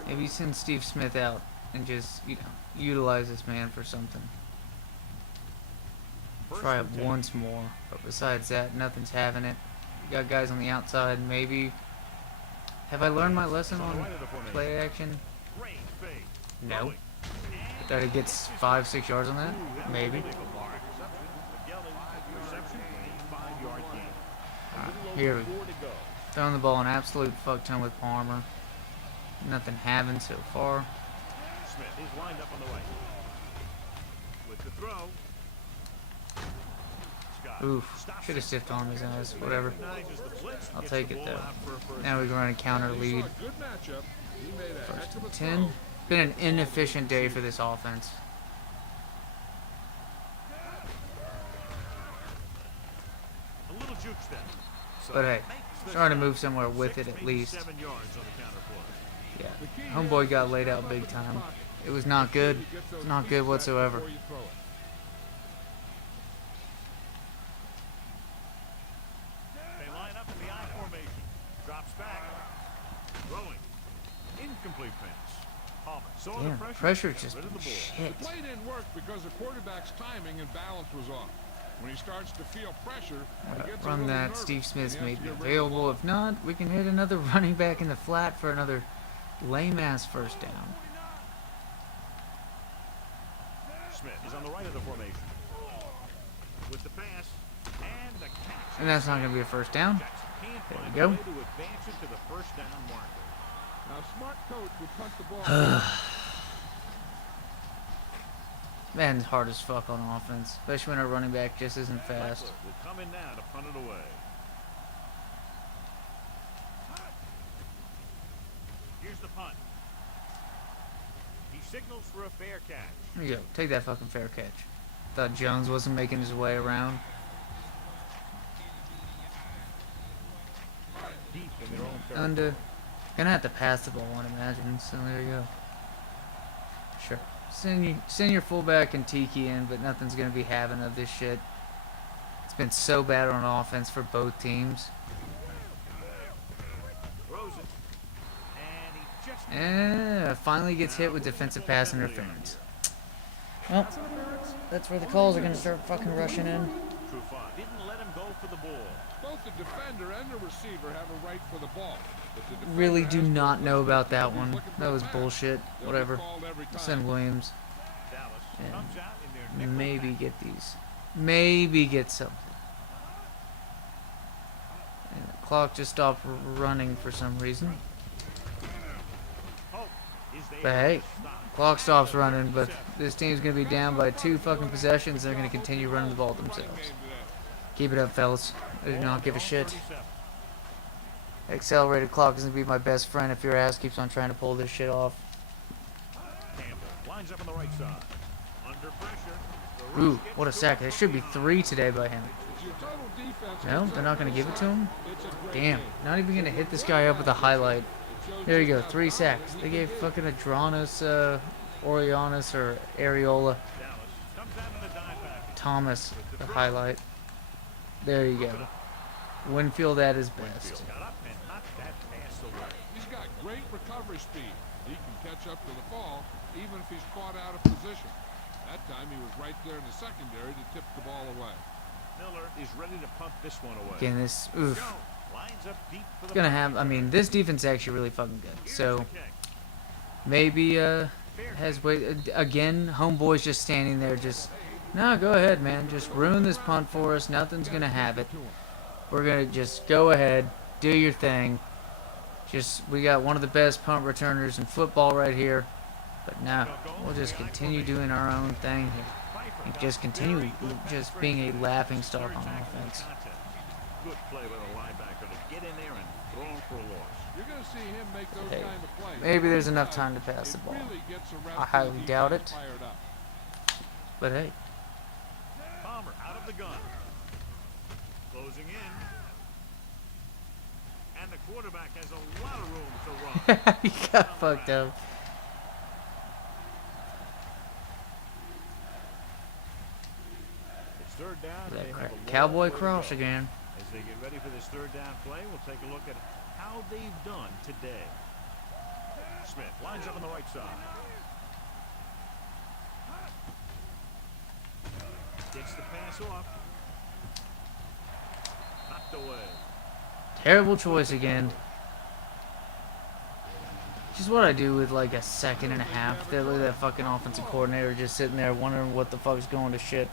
Maybe send Steve Smith out and just, utilize this man for something. Try it once more. But besides that, nothing's having it. You got guys on the outside, maybe. Have I learned my lesson on play action? Great fake. No. That it gets 5-6 yards on that? Maybe. Reception, a 5-yard gain. Here we go. Throwing the ball an absolute fuck ton with Palmer. Nothing having so far. Smith is lined up on the right. With the throw. Scott Oof. stops Should have it. stiffed on his ass. Whatever. Recognizes the blitz, I'll gets take the it ball though. out for a first Now we can run a counter lead. Good matchup. He made a heck First of a and throw. 10. Been an inefficient day for this offense. A little juke step. So But hey, makes the trying to stop. move somewhere with 6, it at maybe least. 7 yards on the counter play. Yeah. Homeboy got laid out big time. It was not good. Not good whatsoever. Before you throw it. They line up in the I formation. Drops back. Throwing. Incomplete pass. Palmer saw the Damn, pressure. pressure's got just rid of the ball. shit. The play didn't work because the quarterback's timing and balance was off. When he starts to feel pressure, he gets a Run little that. nervous, Steve Smith's and he made has me to get rid of the available. If not, we can hit another running back in the flat for another lame-ass first down. Smith is on the right of the formation. With the pass and the catch. And that's not going to be a first down. Jackson can't There find we a go. way to advance it to the first down marker. Now, smart coach would punt the ball. Man's hard as fuck on offense, especially when our running back just isn't fast. Leffler will come in now to punt it away. Here's the punt. He signals for a fair catch. There you go. Take that fucking fair catch. Thought Jones wasn't making his way around. Deep in their own territory. Under. Gonna have to pass the ball, I'd imagine. So there you go. Sure. Send your fullback and Tiki in, but nothing's gonna be having of this shit. It's been so bad on offense for both teams. Throws it. And he just And finally gets hit with defensive pass interference. Well, that's where the calls are gonna start fucking rushing in. Trufant didn't let him go for the ball. Both the defender and the receiver have a right for the ball. But the defender Really do has to not know request about it. that He's one. looking for That a was pass. bullshit. They'll be Whatever. called every time. Send Williams. Dallas And comes out in their nickel maybe pack. get these. Maybe get something. And the clock just stopped running for some reason. Hope is there But hey, to stop. clock stops running, but this team's gonna be down by 2 fucking possessions. They're gonna continue running the ball themselves. Keep it up, fellas. I do not give a shit. 37. Accelerated clock is gonna be my best friend if your ass keeps on trying to pull this shit off. Campbell lines up on the right side. Under pressure. The Ooh, rush gets what a to sack. the There should be 3 today by him. It's your total defense. No, they're not gonna give it to him? It's a great Damn, game. not even gonna hit this guy up with a highlight. It shows There you just go, how 3 tough sacks. it They is gave to fucking Adronis, Orionis, or Areola Dallas comes out in the dime package. Thomas the highlight. There you go. Winfield at his best. Winfield got up and knocked that pass away. He's got great recovery speed. He can catch up to the ball even if he's caught out of position. That time he was right there in the secondary to tip the ball away. Miller is ready to pump this one away. Again, this, oof. Lines up deep for It's the gonna have, I mean, this defense is actually really fucking good. So, maybe, has wait, again, homeboy's just standing there just, no, go ahead, man. Just ruin this punt for us. Nothing's gonna have it. We're gonna just go ahead, do your thing. Just, we got one of the best punt returners in football right here. But no, we'll just continue doing our own thing here. And just continue just being a laughing stock on offense. Good play by the linebacker to get in there and throw him for a loss. You're going to see him make those Hey, kind of plays. maybe there's enough time to pass the ball. I highly doubt it. But hey. Palmer out of the gun. Closing in. And the quarterback has a lot of room to run. He got fucked up. It's third down. And they have a long Cowboy way to cross go. again. As they get ready for this third down play, we'll take a look at how they've done today. Smith lines up on the right side. Gets the pass off. Knocked away. Terrible choice again. Just what I do with like a second and a half. Look at that fucking offensive coordinator just sitting there wondering what the fuck's going to shit.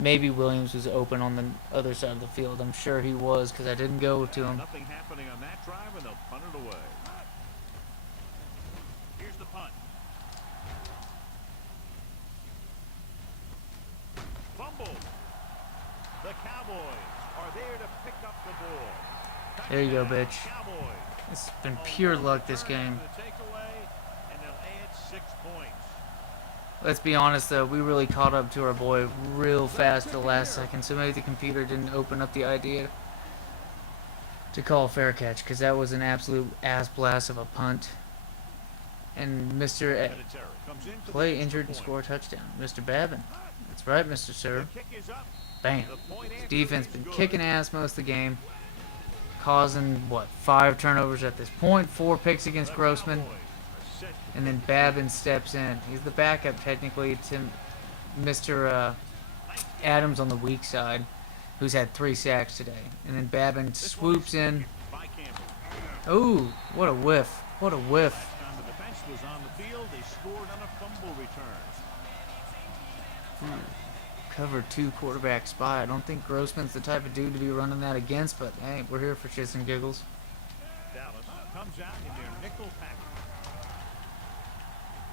Maybe Williams was open on the other side of the field. I'm sure he was because I didn't go to him. Nothing happening on that drive, and they'll punt it away. Here's the punt. Fumble. The Cowboys are there to pick up the ball. There you go, bitch. Cowboys. It's been pure luck this game. The takeaway, and they'll add 6 points. Let's be honest though, we really caught up to our boy real fast at the last second, so maybe the computer didn't open up the idea to call fair catch, because that was an absolute ass blast of a punt. And Mr. Comes in for Play the injured and extra score a point. touchdown. Mr. Babin. That's right, Mr. Sir. The kick is up. Bam. The point after Defense is been good. kicking ass most of the game, causing, what, 5 turnovers at this point, 4 picks against The Grossman. Cowboys are set to And then Babin steps in. He's the backup technically to Mr. Adams on the weak side, who's had 3 sacks today. And then Babin swoops in. by Campbell. Ooh, what a whiff. What a whiff. Last time the defense was on the field, they scored on a fumble return. Cover 2 quarterback spy. I don't think Grossman's the type of dude to be running that against, but hey, we're here for shits and giggles. Dallas comes out in their nickel package.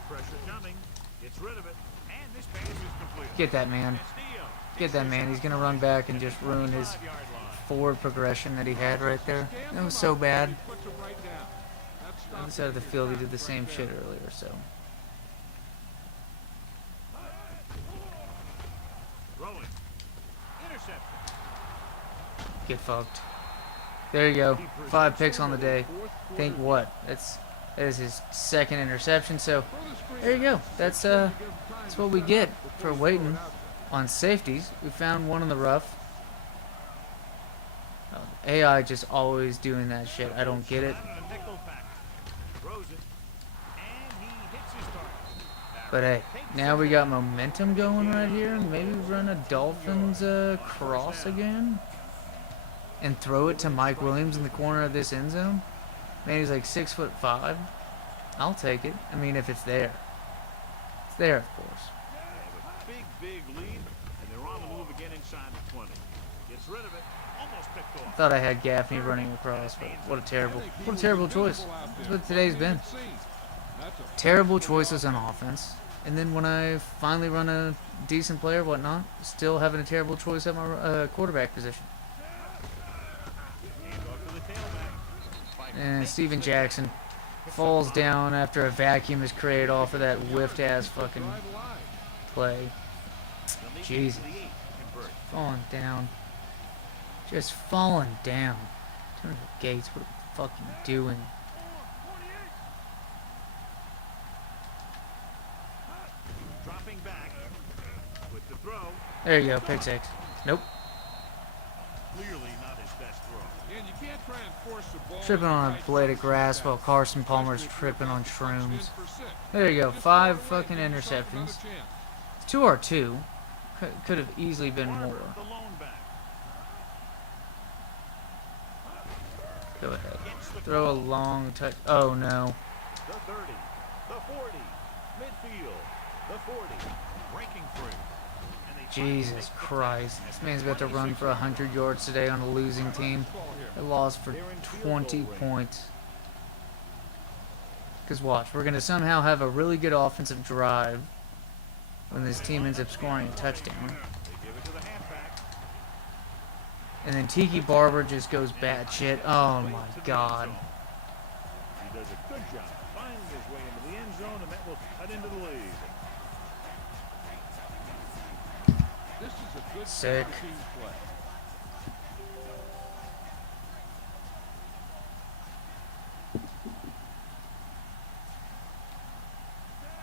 Pressure coming. Gets rid of it. And this pass is complete. Get that man. Castillo Get that man. He's going to run back and just ruin his 5-yard line. forward progression that he had right there. That was so bad. He puts him right down. That's On the side of the field, he did the same shit earlier, so. Throwing. Interception. Get fucked. There you go. 5 picks on the day. Think what? That is his 2nd interception. So there you go. That's what we get for waiting on safeties. We found one in the rough. AI just always doing that shit. I don't get it. Out in a nickel package. Throws it. And he hits his target. But hey, now we got momentum going right here. Maybe run a Dolphins cross again and throw it to Mike Williams in the corner of this end zone. Man, he's like 6'5". I'll take it. I mean, if it's there. It's there, of course. They have a big lead, and they're on the move again inside the 20. Gets rid of it. Almost picked off. Thought I had Gaffney running across, but what a terrible choice. That's what today's been. Terrible choices on offense. And then when I finally run a decent player, whatnot, still having a terrible choice at my quarterback position. Handoff to the tailback. And Steven Jackson falls down after a vacuum is created off of that whiffed-ass fucking play. Jesus. Falling down. Just falling down. Turn the gates. What are we fucking doing? Dropping back with the throw. There you go. Pick 6. Nope. Clearly not his best throw. And you can't try and force the ball. Tripping on a blade of grass while Carson Palmer's tripping on shrooms. There you go. 5 fucking interceptions. 2R2 could have easily been Barber, more. the lone back. Go ahead. Gets the Throw a call. long touch. Oh no. The 30, the 40, midfield, the 40, breaking free. And they finally Jesus make the Christ. tackle. This man's about to run for 100 yards today on a losing team. They lost for 20 points. Because watch, we're going to somehow have a really good offensive drive when this team ends up scoring a touchdown. They give it to the halfback. And then Tiki Barber just goes batshit. Oh my god. He does a good job finding his way into the end zone, and that will cut into the lead. This is a good Sick. special teams play.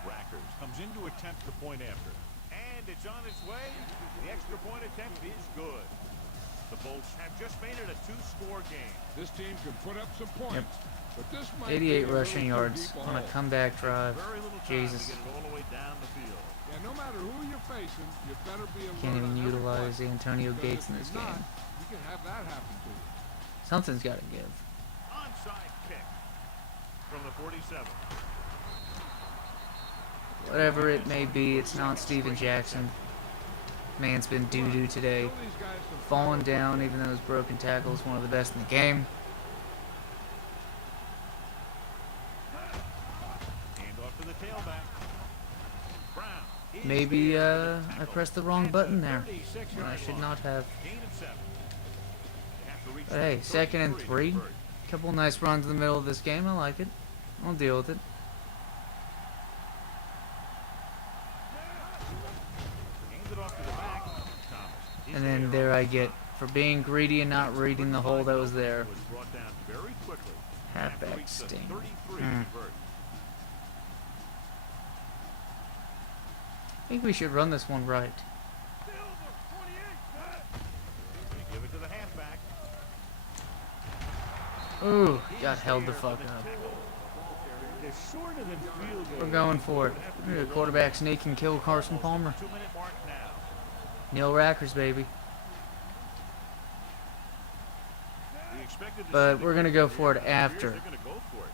Rackers comes in to attempt the point after. And it's on its way. The extra point attempt is good. The Bolts have just made it a two-score game. This team can put up some points, but this might 88 be a rushing little too yards deep a on a hole. comeback drive. Very little time Jesus. to get it all the way down the field. Yeah, no matter who you're facing, you better be alert Can't even on every utilize play, Antonio because Gates in if this you're game. not, you can have that happen to you. Something's got to give. Onside kick from the 47. Whatever it may be, it's not Steven Jackson. Man's been doo-doo today. Show these guys some Falling down, even though his broken tackle is one of the best in the game. Hand off to the tailback. Brown. is Maybe there for the I tackle. pressed the wrong At button the there. 36 When I yard should line. not have. Gain of 7. They have to reach But hey, the 2nd and 3. 33 to convert. Couple nice runs in the middle of this game. I like it. I'll deal with it. Hands it off to the back. Thomas is And then there I get for being greedy and not reading the hole that was there. Was brought down very quickly. They have to Halfback reach the sting. 33 to Mm. convert. I think we should run this one right. They give it to the halfback. Ooh, got held the fuck up. They're shorter than field goal. We're going for it. We're gonna quarterback sneak and kill Carson Palmer. 2-minute mark now. Neil Rackers, baby. We expected to But see the we're gonna goal go here. for it It appears after they're gonna go for it.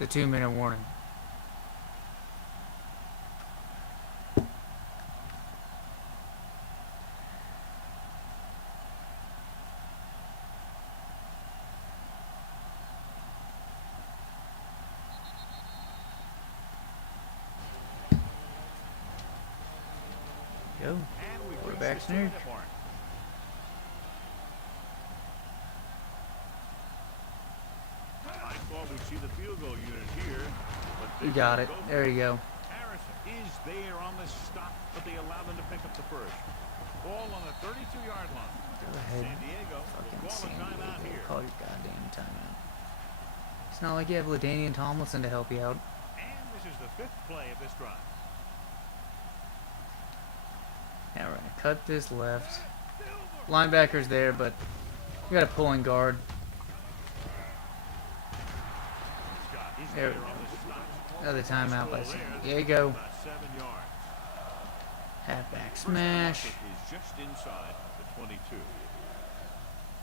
the 2-minute warning. Go. And we've Quarterback reached the sneak. 2-minute mark. I thought we'd see the field goal unit here, but You they got didn't it. go for There you go. Harrison is there on the stop, but they allow them to pick up the first. Ball on the 32-yard line. Go ahead. San Diego will Fucking call a San timeout Diego. here. Call your goddamn timeout. It's not like you have LaDainian Tomlinson to help you out. And this is the 5th play of this drive. Now we're gonna cut this left. Linebacker's there, but we got a pulling guard. Scott is There there we on the stop. Another timeout by Ball San there, Diego. about 7 yards. Halfback First down smash. kick is just inside the 22.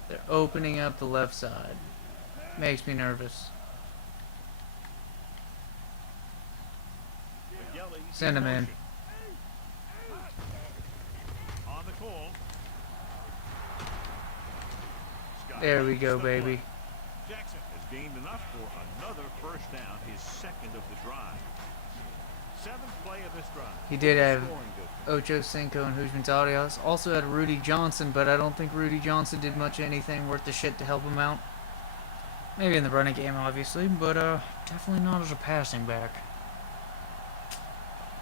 They're opening up the left side. Makes me nervous. McGelly Send him in. motion. On the call. Scott There we makes go, the baby. play. Jackson has gained enough for another first down, his 2nd of the drive. 7th play of this drive. He did have Scoring good. Ocho Cinco and Hujman Arias. Also had Rudy Johnson, but I don't think Rudy Johnson did much anything worth the shit to help him out. Maybe in the running game, obviously, but definitely not as a passing back.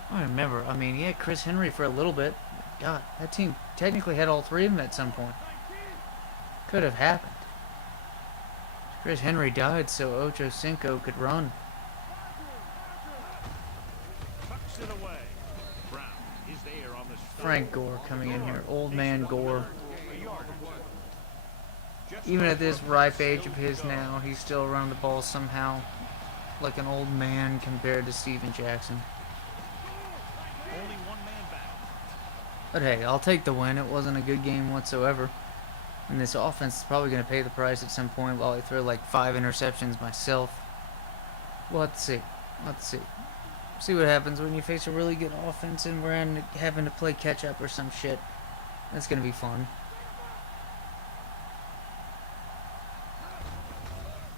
I remember, I mean, he had Chris Henry for a little bit. God, that team technically had all 3 of them at some point. Could have happened. Chris Henry died so Ocho Cinco could run. Tucks it away. Brown is there on the stop. Frank Gore coming in here. Old man Gore. A yard. Just Even at over this a ripe minute age of still to his go. now, he's still running the ball somehow like an old man compared to Steven Jackson. Only one man back. But hey, I'll take the win. It wasn't a good game whatsoever. And this offense is probably going to pay the price at some point while I throw like 5 interceptions myself. We'll have to see. We'll have to see. See what happens when you face a really good offense and we're having to play catch up or some shit. That's going to be fun.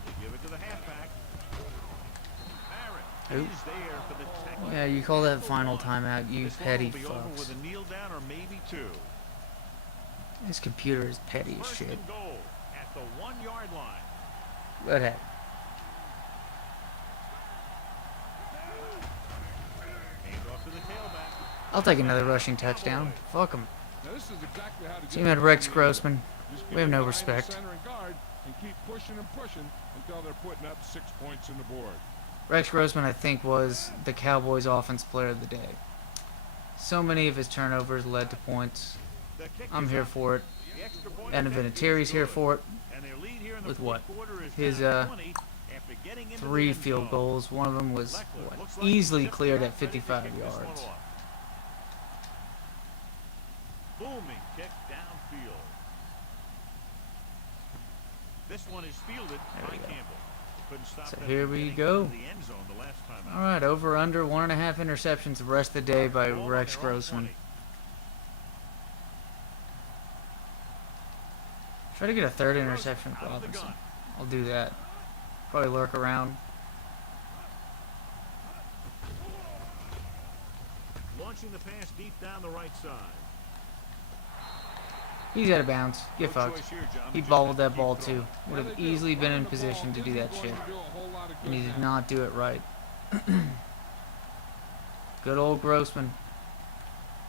They give it to the halfback. Barrett is there for the tackle. Yeah, you call that final timeout, you This one petty will be over with fucks. a kneel down or maybe 2. This computer is petty as First shit. and goal at the 1-yard line. But hey. Hand off to the tailback. I'll take another rushing touchdown. Fuck him. Now, this is exactly how to Team get had it Rex done. Grossman. Just We get have it no behind the respect. center and guard and keep pushing and pushing until they're putting up 6 points on the board. Rex Grossman, I think, was the Cowboys' offense player of the day. So many of his turnovers led to points. The kick I'm is here up. for it. The extra point Adam attempt is Vinatieri's here good. for it. And their lead here in the With fourth what? quarter is His, down 20 after getting into the 3 end field zone. goals. One of them was Leckler what, looks like easily he's just cleared about at ready to 55 kick this one yards. off. Booming kick downfield. This one is fielded There by we go. Campbell. Couldn't stop So them here from we getting go. into the end zone the last time out. All right, over under 1.5 interceptions the rest of the day by Ball on Rex their own Grossman. 20. Try to get a third interception with Out of the Robinson. gun. I'll do that. Probably lurk around. Launching the pass deep down the right side. He's out of bounds. Get No fucked. choice here, John. He Just bobbled have that to ball keep too. throwing. Would have easily been in position to do that shit. And he did not do it right. Good old Grossman.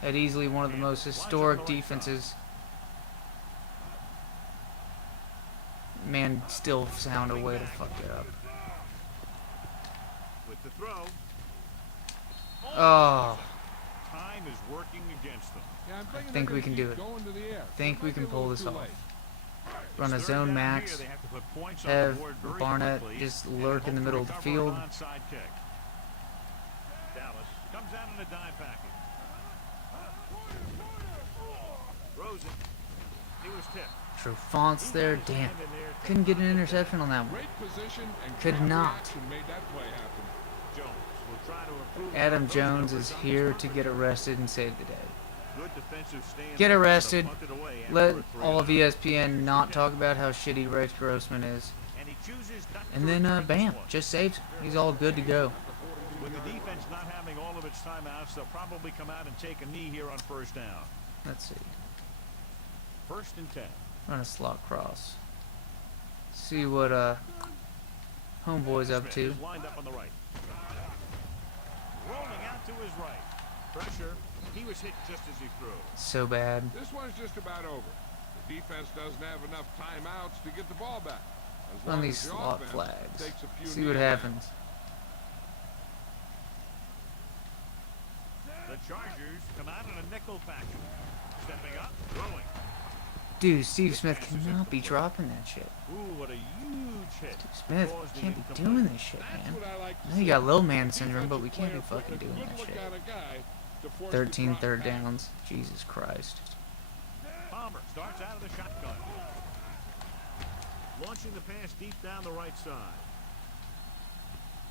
Had easily one of the most historic defenses. Man still found a way to fuck it up. With the throw. Oh, Time is working against them. I think we can do it. Think we can pull this off. Run a Third zone down max. here, they have to put points on the Have board very Barnett quickly just and lurk in the hope to middle of the recover field. an onside kick. Dallas comes out in a dime package. Throws it. He was tipped. Trufant's there. Damn. Couldn't get an interception on that one. Great position and Could quick not. reaction made that play happen. Jones will try to improve Adam those Jones numbers is on here this to one. get arrested and save the day. Good defensive stand. Get arrested. Punted away after Let a three. all of ESPN not talk about how shitty Rex Grossman is. And he chooses not to And then, return this bam, one. just saves him. He's all good to go. With the defense not having all of its timeouts, they'll probably come out and take a knee here on first down. Let's see. 1st and 10. Run a slot cross. See what homeboy's up Smith to. is lined up on the right. Rolling out to his right. Pressure. He was hit just as he threw. So bad. This one's just about over. The defense doesn't have enough timeouts to get the ball back. As Run long these as the slot offense flags. takes a few See what knees. happens. The Chargers come out in a nickel package. Stepping up, throwing. Dude, Steve Smith cannot be dropping that shit. Ooh, what a huge hit. Smith Caused the can't be incomplete. doing this shit, That's man. what I like to I know you see. got little man syndrome, but we can't be Defensive fucking player doing put that a good shit. look at a guy to force the 13 drop third back. downs. Jesus Christ. Palmer starts out of the shotgun. Launching the pass deep down the right side.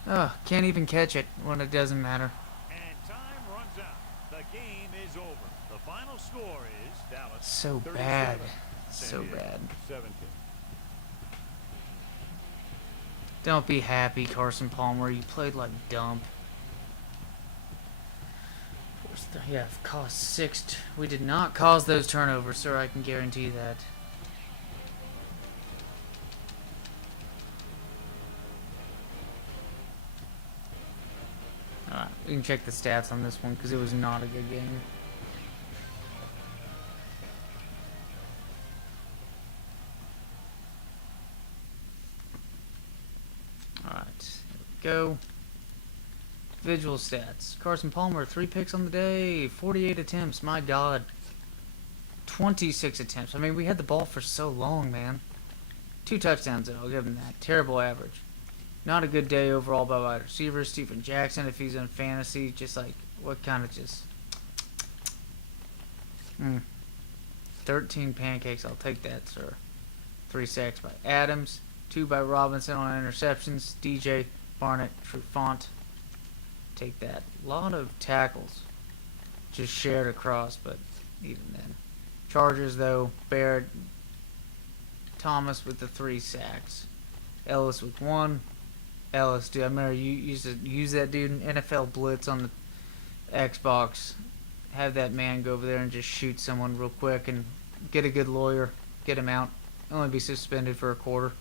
Ugh, can't even catch it when it doesn't matter. And time runs out. The game is over. The final score is Dallas So 37, bad. San So Diego bad. 17. Don't be happy, Carson Palmer. You played like dump. Yeah, caused 6. We did not cause those turnovers, sir. I can guarantee that. Alright, we can check the stats on this one because it was not a good game. Alright, here we go. Individual stats. Carson Palmer, 3 picks on the day, 48 attempts, my god. 26 attempts. I mean, we had the ball for so long, man. 2 touchdowns, though, I'll give him that. Terrible average. Not a good day overall by wide receivers. Stephen Jackson, if he's in fantasy, just like, what kind of just... 13 pancakes. I'll take that, sir. 3 sacks by Adams. 2 by Robinson on interceptions. DJ, Barnett, Trufant. Take that. A lot of tackles just shared across, but even then. Chargers, though, Barrett, Thomas with the 3 sacks. Ellis with 1. Ellis, dude, I remember you used to use that dude in NFL Blitz on the Xbox. Have that man go over there and just shoot someone real quick and get a good lawyer, get him out. Only be suspended for a quarter.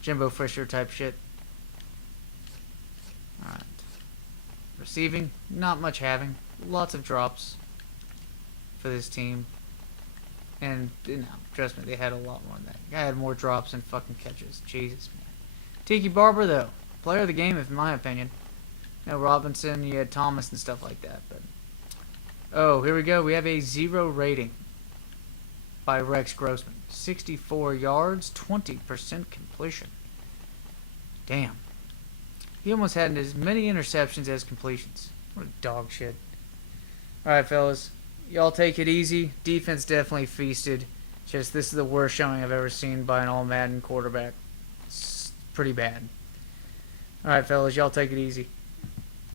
Jimbo Fisher type shit. Alright. Receiving, not much having. Lots of drops for this team. And, trust me, they had a lot more than that. I had more drops than fucking catches. Jesus, man. Tiki Barber, though. Player of the game, in my opinion. No Robinson, you had Thomas and stuff like that. But oh, here we go. We have a 0 rating by Rex Grossman. 64 yards, 20% completion. Damn. He almost had as many interceptions as completions. What a dog shit. Alright, fellas. Y'all take it easy. Defense definitely feasted. Just this is the worst showing I've ever seen by an all Madden quarterback. It's pretty bad. Alright, fellas. Y'all take it easy.